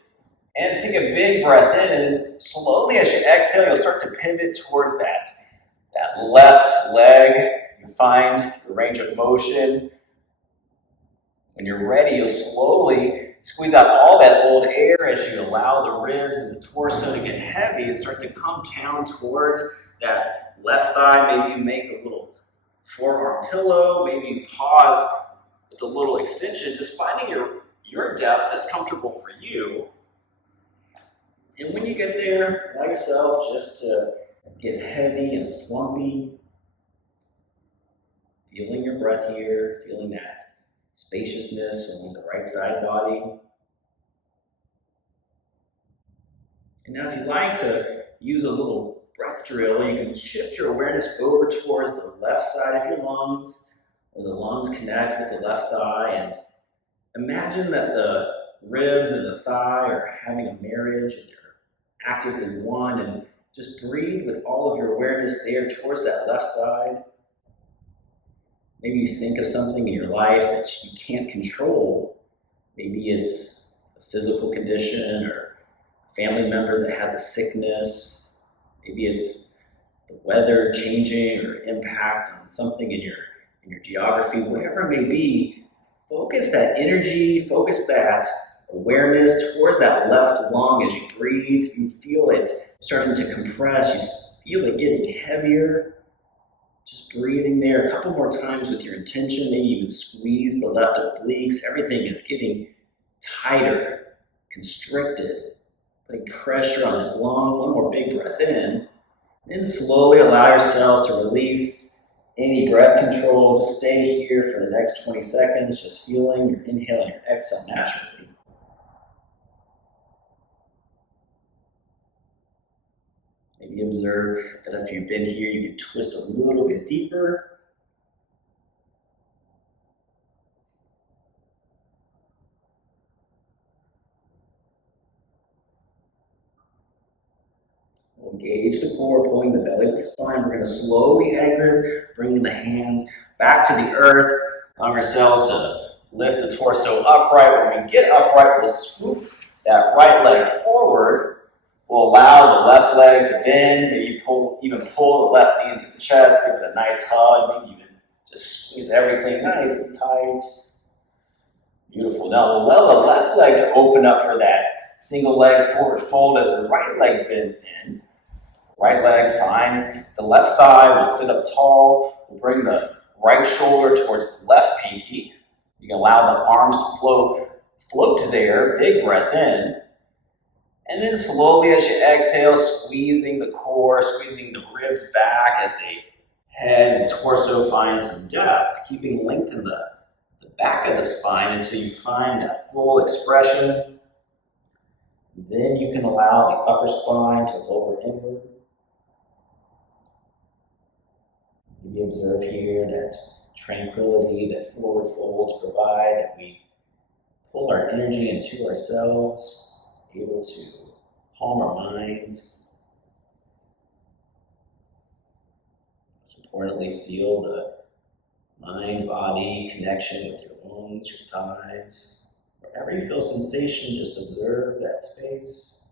And take a big breath in, and slowly as you exhale, you'll start to pivot towards that left leg. You'll find your range of motion. When you're ready, you'll slowly squeeze out all that old air as you allow the ribs and the torso to get heavy and start to come down towards that left thigh. Maybe you make a little forearm pillow. Maybe you pause with a little extension, just finding your depth that's comfortable for you. And when you get there, allow yourself just to get heavy and slumpy. Feeling your breath here, feeling that spaciousness on the right side body. And now if you'd like to use a little breath drill, you can shift your awareness over towards the left side of your lungs, where the lungs connect with the left thigh, and imagine that the ribs and the thigh are having a marriage and they're actively one, and just breathe with all of your awareness there towards that left side. Maybe you think of something in your life that you can't control. Maybe it's a physical condition or a family member that has a sickness. Maybe it's the weather changing or impact on something in your geography. Whatever it may be, focus that energy, focus that awareness towards that left lung as you breathe. You feel it starting to compress. You feel it getting heavier. Just breathing there a couple more times with your intention. Maybe even squeeze the left obliques. Everything is getting tighter, constricted, putting pressure on that lung. One more big breath in. Then slowly allow yourself to release any breath control. Just stay here for the next 20 seconds, just feeling your inhale and your exhale naturally. Maybe observe that if you've been here, you can twist a little bit deeper. We'll engage the core, pulling the belly to the spine. We're going to slowly exit, bringing the hands back to the earth. Allow ourselves to lift the torso upright. When we get upright, we'll swoop that right leg forward. We'll allow the left leg to bend. Maybe even pull the left knee into the chest. Give it a nice hug. Maybe even just squeeze everything nice and tight. Beautiful. Now we'll allow the left leg to open up for that single leg forward fold as the right leg bends in. Right leg finds the left thigh. We'll sit up tall. We'll bring the right shoulder towards the left pinky. You can allow the arms to float to there. Big breath in. And then slowly as you exhale, squeezing the core, squeezing the ribs back as the head and torso find some depth, keeping length in the back of the spine until you find that full expression. Then you can allow the upper spine to lower inward. Maybe observe here that tranquility that forward folds provide, that we pull our energy into ourselves, able to calm our minds. Most importantly, feel the mind-body connection with your lungs, your thighs. Wherever you feel sensation, just observe that space.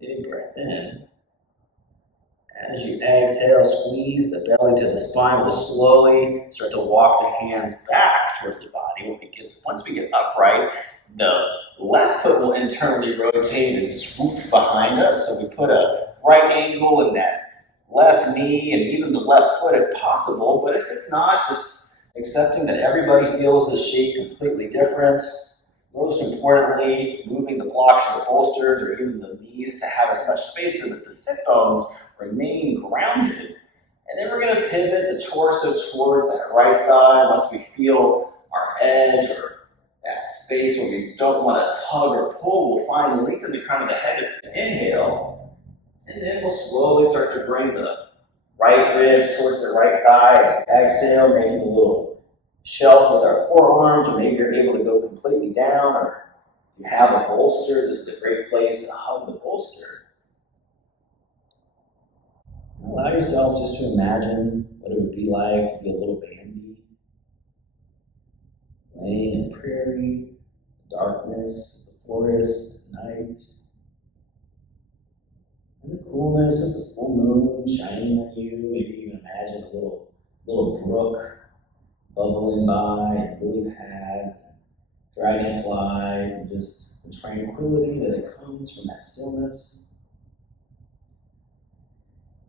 Big breath in. As you exhale, squeeze the belly to the spine. We'll slowly start to walk the hands back towards the body. Once we get upright, the left foot will internally rotate and swoop behind us. So we put a right angle in that left knee and even the left foot if possible. But if it's not, just accepting that everybody feels this shape completely different. Most importantly, moving the blocks or the bolsters or even the knees to have as much space so that the sit bones remain grounded. And then we're going to pivot the torso towards that right thigh. Once we feel our edge or that space where we don't want to tug or pull, we'll find length in the crown of the head as we inhale. And then we'll slowly start to bring the right ribs towards the right thigh as we exhale, making a little shelf with our forearms, or maybe you're able to go completely down, or you have a bolster. This is a great place to hug the bolster. And allow yourself just to imagine what it would be like to be a little Bambi, laying in prairie, darkness, the forest, night. coolness of the full moon shining on you. Maybe even imagine a little brook bubbling by, and lily pads, and dragonflies, and just the tranquility that comes from that stillness.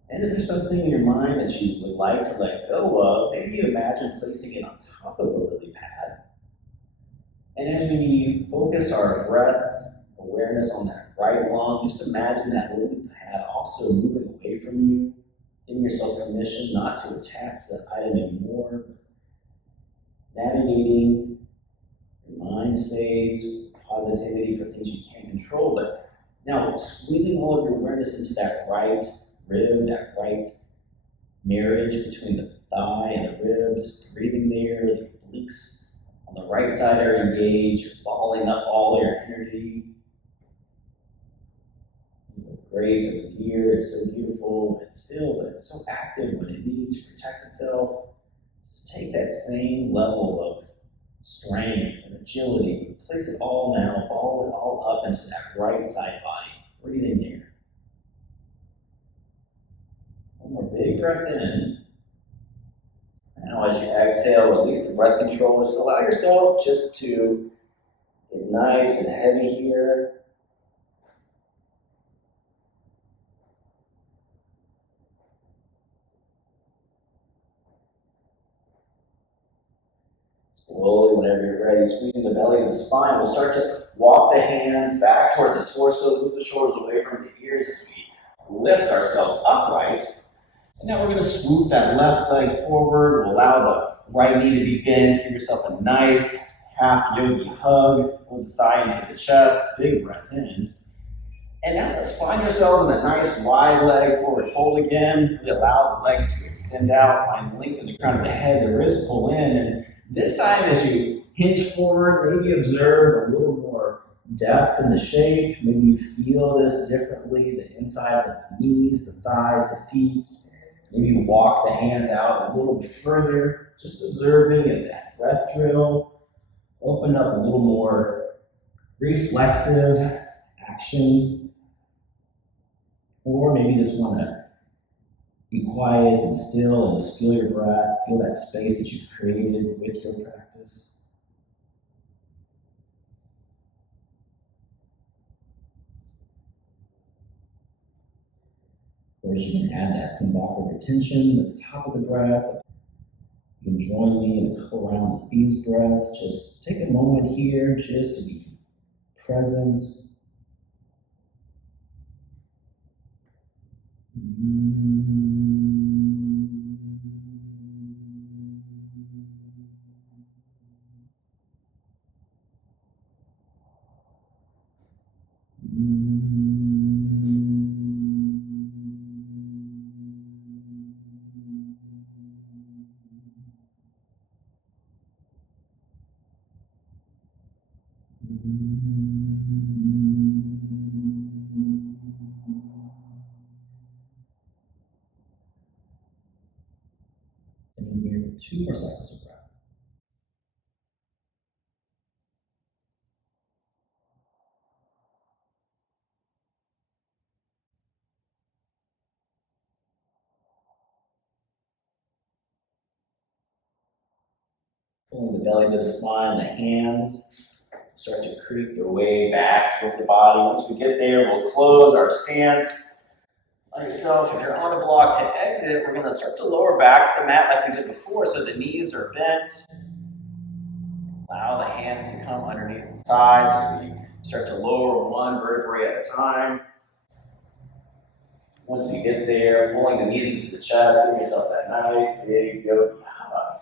And if there's something in your mind that you would like to let go of, maybe you imagine placing it on top of the lily pad. And as we focus our breath awareness on that right lung, just imagine that lily pad also moving away from you, giving yourself permission not to attach that item anymore, navigating your mind space, positivity for things you can't control, but now squeezing all of your awareness into that right rib, that right marriage between the thigh and the rib, just breathing there, the obliques on the right side are engaged, you're balling up all your energy. The grace of the deer is so beautiful, it's still, but it's so active when it needs to protect itself. Just take that same level of strength and agility, place it all now, ball it all up into that right side body. Breathe in there. One more big breath in. Now as you exhale, release the breath control. Just allow yourself just to get nice and heavy here. Slowly, whenever you're ready, squeezing the belly and the spine, we'll start to walk the hands back towards the torso, move the shoulders away from the ears as we lift ourselves upright. And now we're going to swoop that left leg forward. We'll allow the right knee to be bent. Give yourself a nice half yogi hug. Pull the thigh into the chest. Big breath in. And now let's find ourselves in that nice wide leg forward fold again. Really allow the legs to extend out. Find length in the crown of the head. The ribs pull in. And this time as you hinge forward, maybe observe a little more depth in the shape. Maybe you feel this differently. The insides of the knees, the thighs, the feet. Maybe walk the hands out a little bit further, just observing if that breath drill. Open up a little more reflexive action. Or maybe just want to be quiet and still and just feel your breath, feel that space that you've created with your practice. Or you can add that kumbhaka retention at the top of the breath. You can join me in a couple rounds of these breaths. Just take a moment here just to be present. And here for 2 more cycles of breath. Pulling the belly to the spine, the hands start to creep their way back towards the body. Once we get there, we'll close our stance. On yourself, if you're on a block to exit, we're going to start to lower back to the mat like we did before, so the knees are bent. Allow the hands to come underneath the thighs as we start to lower one vertebrae at a time. Once we get there, pulling the knees into the chest, give yourself that nice big yogi hug.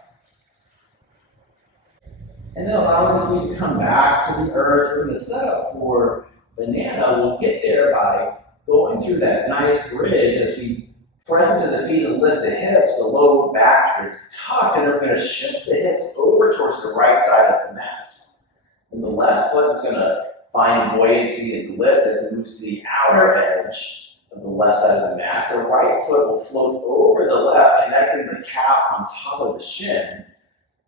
And then allowing the feet to come back to the earth. We're going to set up for banana. We'll get there by going through that nice bridge as we press into the feet and lift the hips. The low back is tucked, and we're going to shift the hips over towards the right side of the mat. And the left foot is going to find buoyancy and lift as it moves to the outer edge of the left side of the mat. The right foot will float over the left, connecting the calf on top of the shin.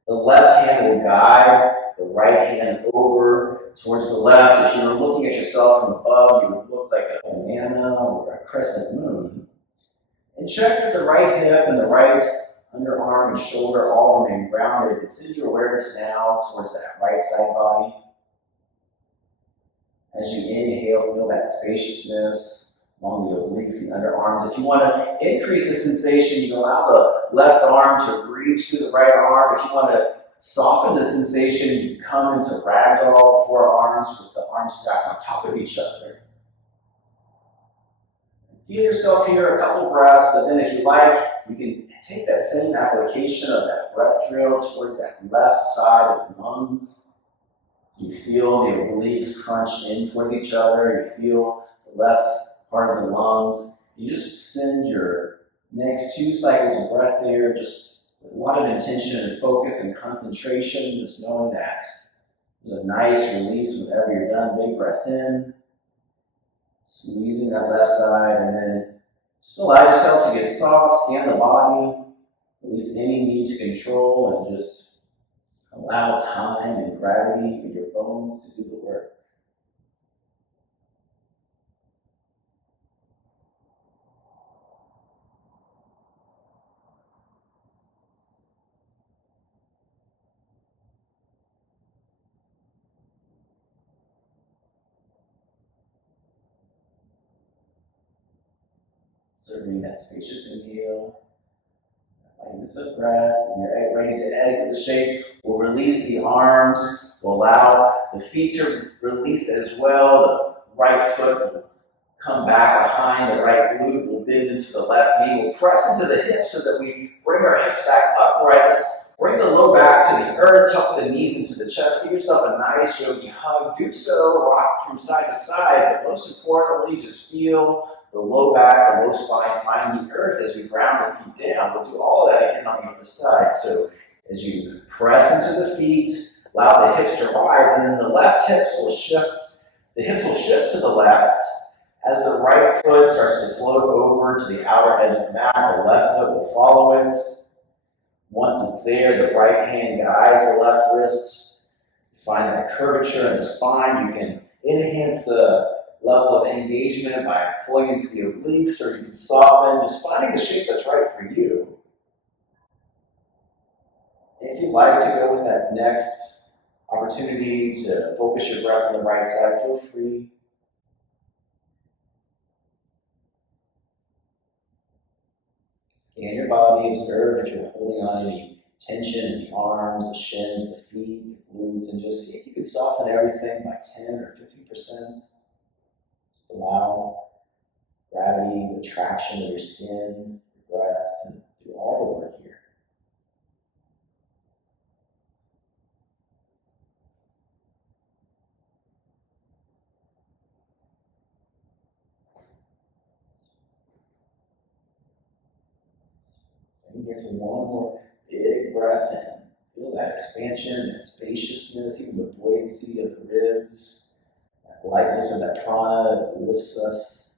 The left hand will guide the right hand over towards the left. If you were looking at yourself from above, you would look like a banana or a crescent moon. check that the right hip and the right underarm and shoulder all remain grounded. And send your awareness now towards that right side body. As you inhale, feel that spaciousness along the obliques, the underarms. If you want to increase the sensation, you can allow the left arm to reach through the right arm. If you want to soften the sensation, you can come into ragdoll forearms with the arms stacked on top of each other. Feel yourself here a couple breaths, but then if you like, you can take that same application of that breath drill towards that left side of the lungs. You feel the obliques crunch in towards each other. You feel the left part of the lungs. You just send your next 2 cycles of breath there, just with a lot of intention and focus and concentration, just knowing that there's a nice release whenever you're done. Big breath in. Squeezing that left side, and then just allow yourself to get soft, scan the body, release any need to control, and just allow time and gravity and your bones to do the work. Serving that spacious inhale, lightness of breath, and you're ready to exit the shape. We'll release the arms, we'll allow the feet to release as well. The right foot will come back behind the right glute, we'll bend into the left knee, we'll press into the hips so that we bring our hips back upright. Let's bring the low back to the earth, tuck the knees into the chest, give yourself a nice yogi hug. Do so, rock from side to side, but most importantly, just feel the low back, the low spine, find the earth as we ground the feet down. We'll do all of that again on the other side. So as you press into the feet, allow the hips to rise, and then the left hips will shift. The hips will shift to the left. As the right foot starts to float over to the outer edge of the mat, the left foot will follow it. Once it's there, the right hand guides the left wrist. Find that curvature in the spine. You can enhance the level of engagement by pulling into the obliques, or you can soften, just finding the shape that's right for you. If you'd like to go with that next opportunity to focus your breath on the right side, feel free. Scan your body, observe if you're holding on any tension in the arms, the shins, the feet, the glutes, and just see if you can soften everything by 10 or 50%. Allow gravity, the traction of your skin, your breath, to do all the work here. Stay here for one more big breath in. Feel that expansion, that spaciousness, even the buoyancy of the ribs, that lightness of that prana that lifts us.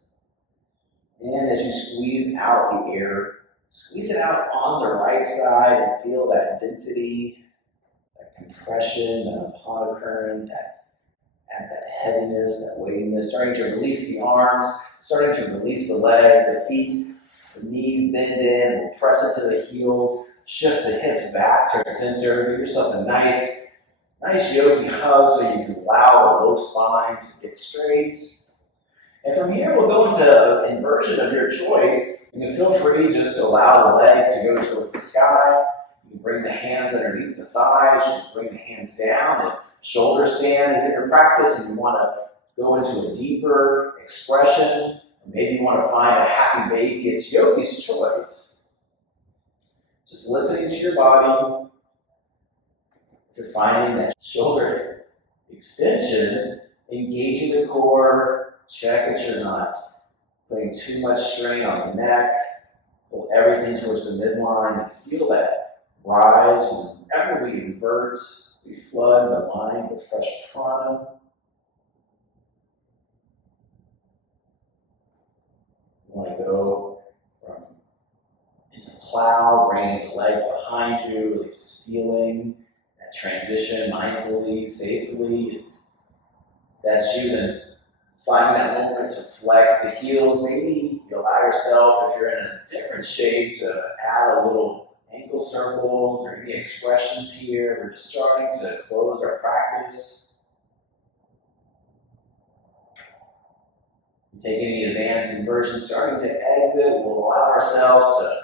And as you squeeze out the air, squeeze it out on the right side and feel that density, that compression, that upon occurring, that heaviness, that weightiness, starting to release the arms, starting to release the legs, the feet, the knees bend in, we'll press into the heels, shift the hips back to the center, give yourself a nice yogi hug so you can allow the low spine to get straight. And from here, we'll go into an inversion of your choice. You can feel free just to allow the legs to go towards the sky. You can bring the hands underneath the thighs. You can bring the hands down. If shoulder stand is in your practice and you want to go into a deeper expression, or maybe you want to find a happy baby, it's yogi's choice. Just listening to your body. If you're finding that shoulder extension, engaging the core, check that you're not putting too much strain on the neck. Pull everything towards the midline and feel that rise. Whenever we invert, we flood the mind with fresh prana. You want to go into plow, bringing the legs behind you, really just feeling that transition mindfully, safely. If that's you, then Finding that moment to flex the heels. Maybe you allow yourself, if you're in a different shape, to add a little ankle circles or any expressions here. We're just starting to close our practice. Take any advanced inversion, starting to exit. We'll allow ourselves to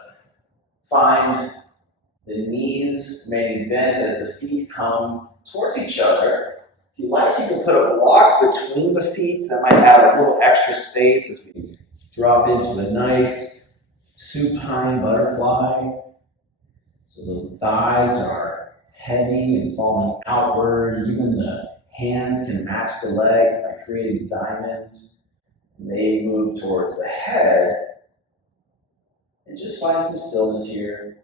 find the knees maybe bent as the feet come towards each other. If you like, you can put a block between the feet. That might add a little extra space as we drop into a nice supine butterfly. So the thighs are heavy and falling outward. Even the hands can match the legs by creating a diamond. And they move towards the head. And just find some stillness here.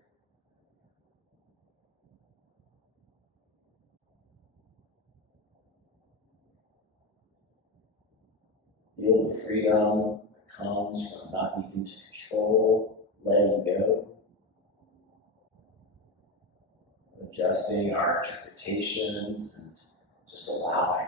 Feel the freedom that comes from not needing to control, letting go. Adjusting our interpretations and just allowing.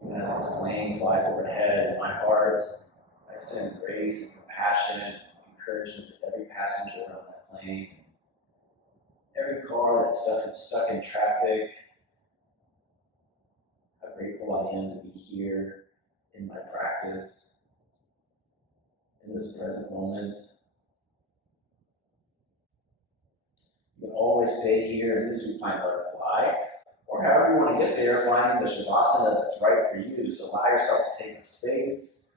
And as this plane flies overhead in my heart, I send grace and compassion and encouragement to every passenger on that plane. Every car that's stuck in traffic. How grateful I am to be here in my practice, in this present moment. You can always stay here in this supine butterfly, or however you want to get there, finding the shavasana that's right for you. So allow yourself to take up space,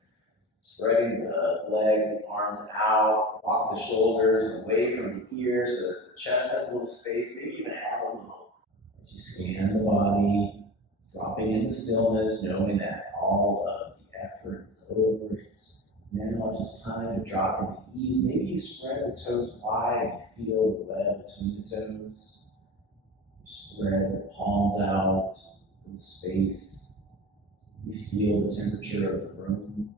spreading the legs and arms out, walk the shoulders away from the ears so that the chest has a little space, maybe even add a little. As you scan the body, dropping into stillness, knowing that all of the effort is over. It's now just time to drop into ease. Maybe you spread the toes wide and you feel the web between the toes. You spread the palms out in space. You feel the temperature of the room.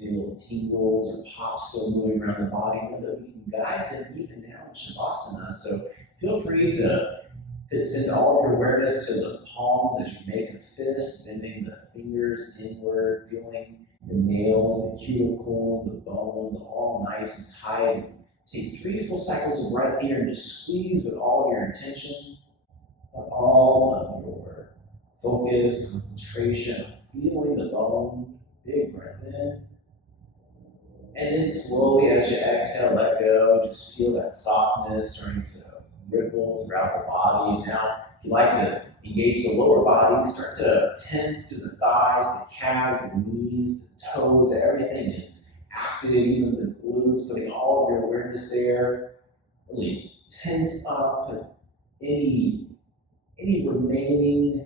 Any little tingles or pops still moving around the body, know that we can guide them even now in Shavasana. So feel free to send all of your awareness to the palms as you make a fist, bending the fingers inward, feeling the nails, the cuticles, the bones, all nice and tight. Take 3 full cycles of breath here and just squeeze with all of your intention, all of your focus, concentration, feeling the bone. Big breath in. And then slowly as you exhale, let go. Just feel that softness starting to ripple throughout the body. And now, if you like to engage the lower body, start to tense to the thighs, the calves, the knees, the toes. Everything is active, even the glutes, putting all of your awareness there. Really tense up any remaining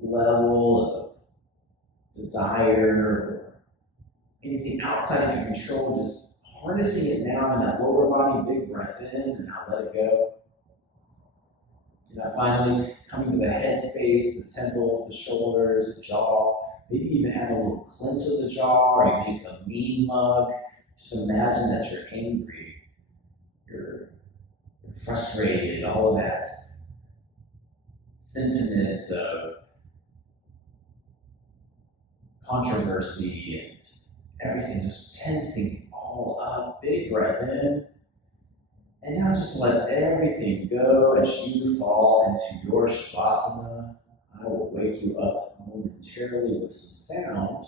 level of desire, anything outside of your control, just harnessing it now in that lower body, big breath in, and now let it go. And now finally, coming to the head space, the temples, the shoulders, the jaw, maybe even add a little clench of the jaw, or you make a mean mug. Just imagine that you're angry, you're frustrated, all of that sentiment of controversy and everything just tensing all up. Big breath in. And now just let everything go as you fall into your Shavasana. I will wake you up momentarily with some sound.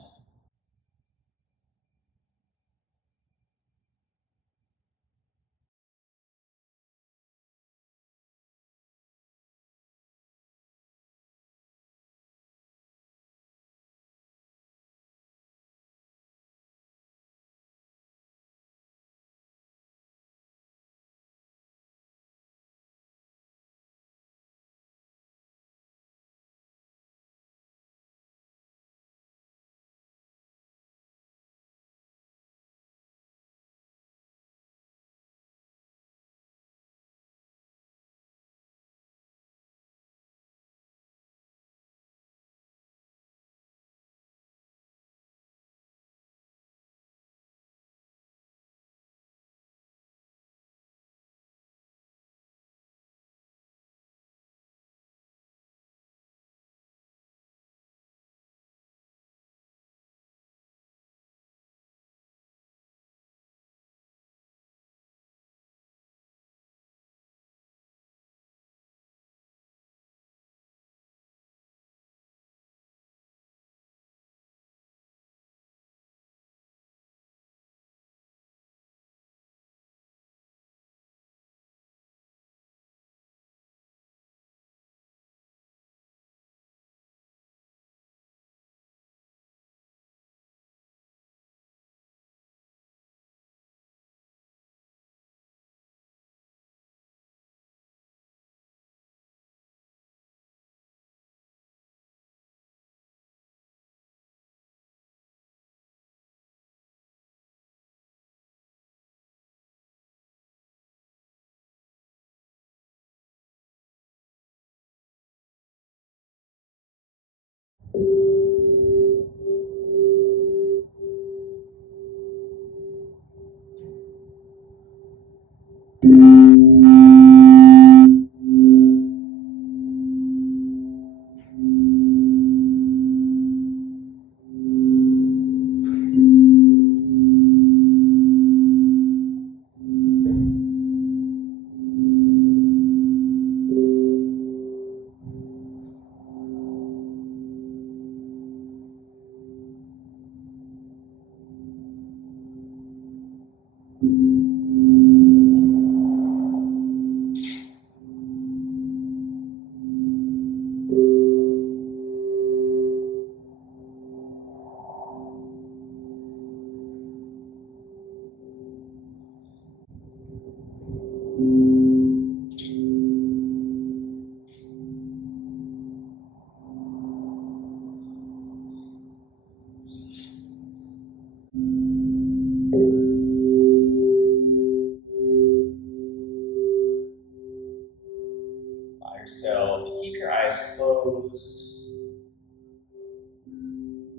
yourself to keep your eyes closed.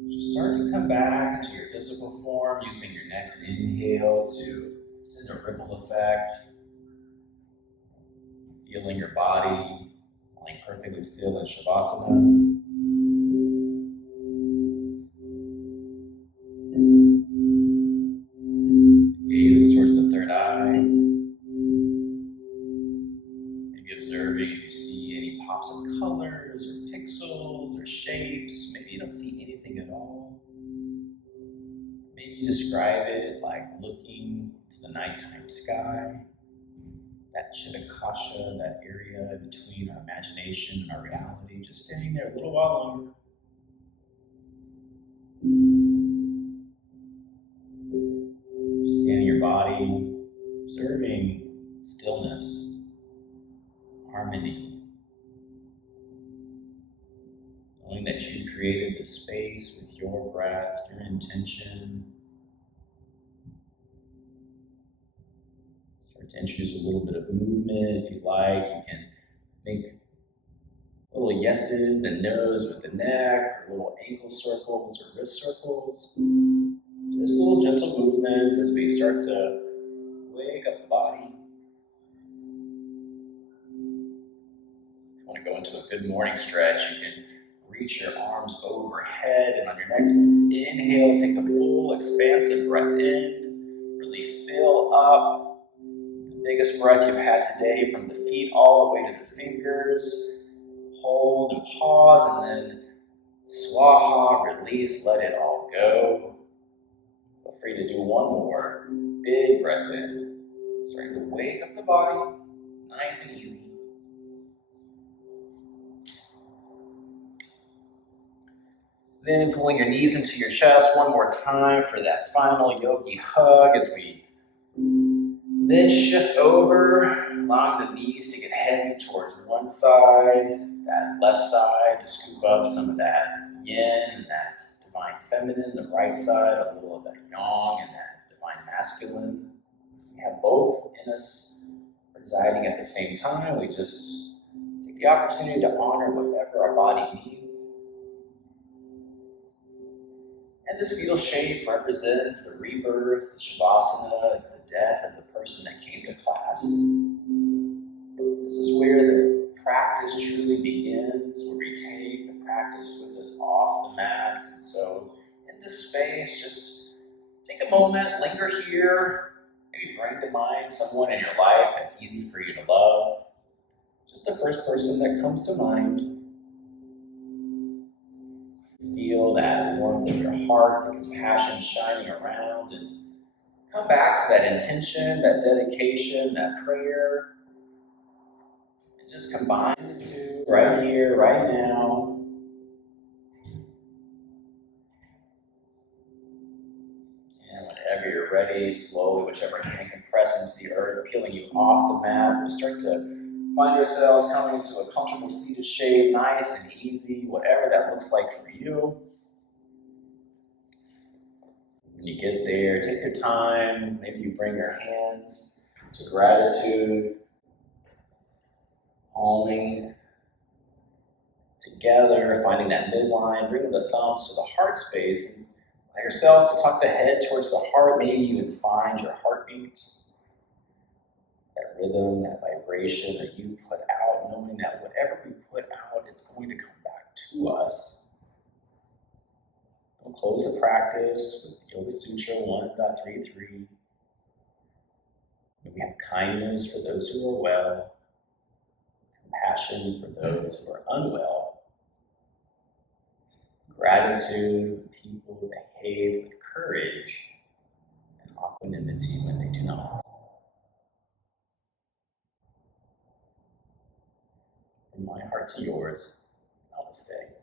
Just start to come back into your physical form using your next inhale to send a ripple effect, feeling your body lying perfectly still in Shavasana. Gaze towards the third eye. Maybe observing if you see any pops of colors or pixels or shapes. Maybe you don't see anything at all. Maybe you describe it like looking to the nighttime sky, that Chitakasha, that area between our imagination and our reality, just staying there a little while longer. Scanning your body, observing stillness, harmony, knowing that you created the space with your breath, your intention. Start to introduce a little bit of movement if you like. You can make little yeses and nos with the neck, or little ankle circles or wrist circles. Just little gentle movements as we start to wake up the body. If you want to go into a good morning stretch, you can reach your arms overhead, and on your next inhale, take a full expansive breath in. Really fill up the biggest breath you've had today from the feet all the way to the fingers. Hold and pause, and then swaha, release, let it all go. Feel free to do one more big breath in, starting to wake up the body, nice and easy. Then pulling your knees into your chest one more time for that final yogi hug as we then shift over, allowing the knees to get heavy towards one side, that left side to scoop up some of that yin and that divine feminine, the right side, a little of that yang and that divine masculine. We have both in us residing at the same time. We just take the opportunity to honor whatever our body needs. And this fetal shape represents the rebirth, the Shavasana, it's the death of the person that came to class. This is where the practice truly begins, where we take the practice with us off the mats. And so in this space, just take a moment, linger here, maybe bring to mind someone in your life that's easy for you to love. Just the first person that comes to mind. Feel that warmth of your heart, the compassion shining around, and come back to that intention, that dedication, that prayer. And just combine the two right here, right now. And whenever you're ready, slowly, whichever hand can press into the earth, peeling you off the mat, we'll start to find ourselves coming into a comfortable seated shape, nice and easy, whatever that looks like for you. When you get there, take your time. Maybe you bring your hands to gratitude, palming together, finding that midline, bringing the thumbs to the heart space, and allow yourself to tuck the head towards the heart. Maybe you even find your heartbeat, that rhythm, that vibration that you put out, knowing that whatever we put out, it's going to come back to us. We'll close the practice with Yoga Sutra 1.33. We have kindness for those who are well, compassion for those who are unwell, gratitude when people behave with courage, and equanimity when they do not. From my heart to yours, namaste.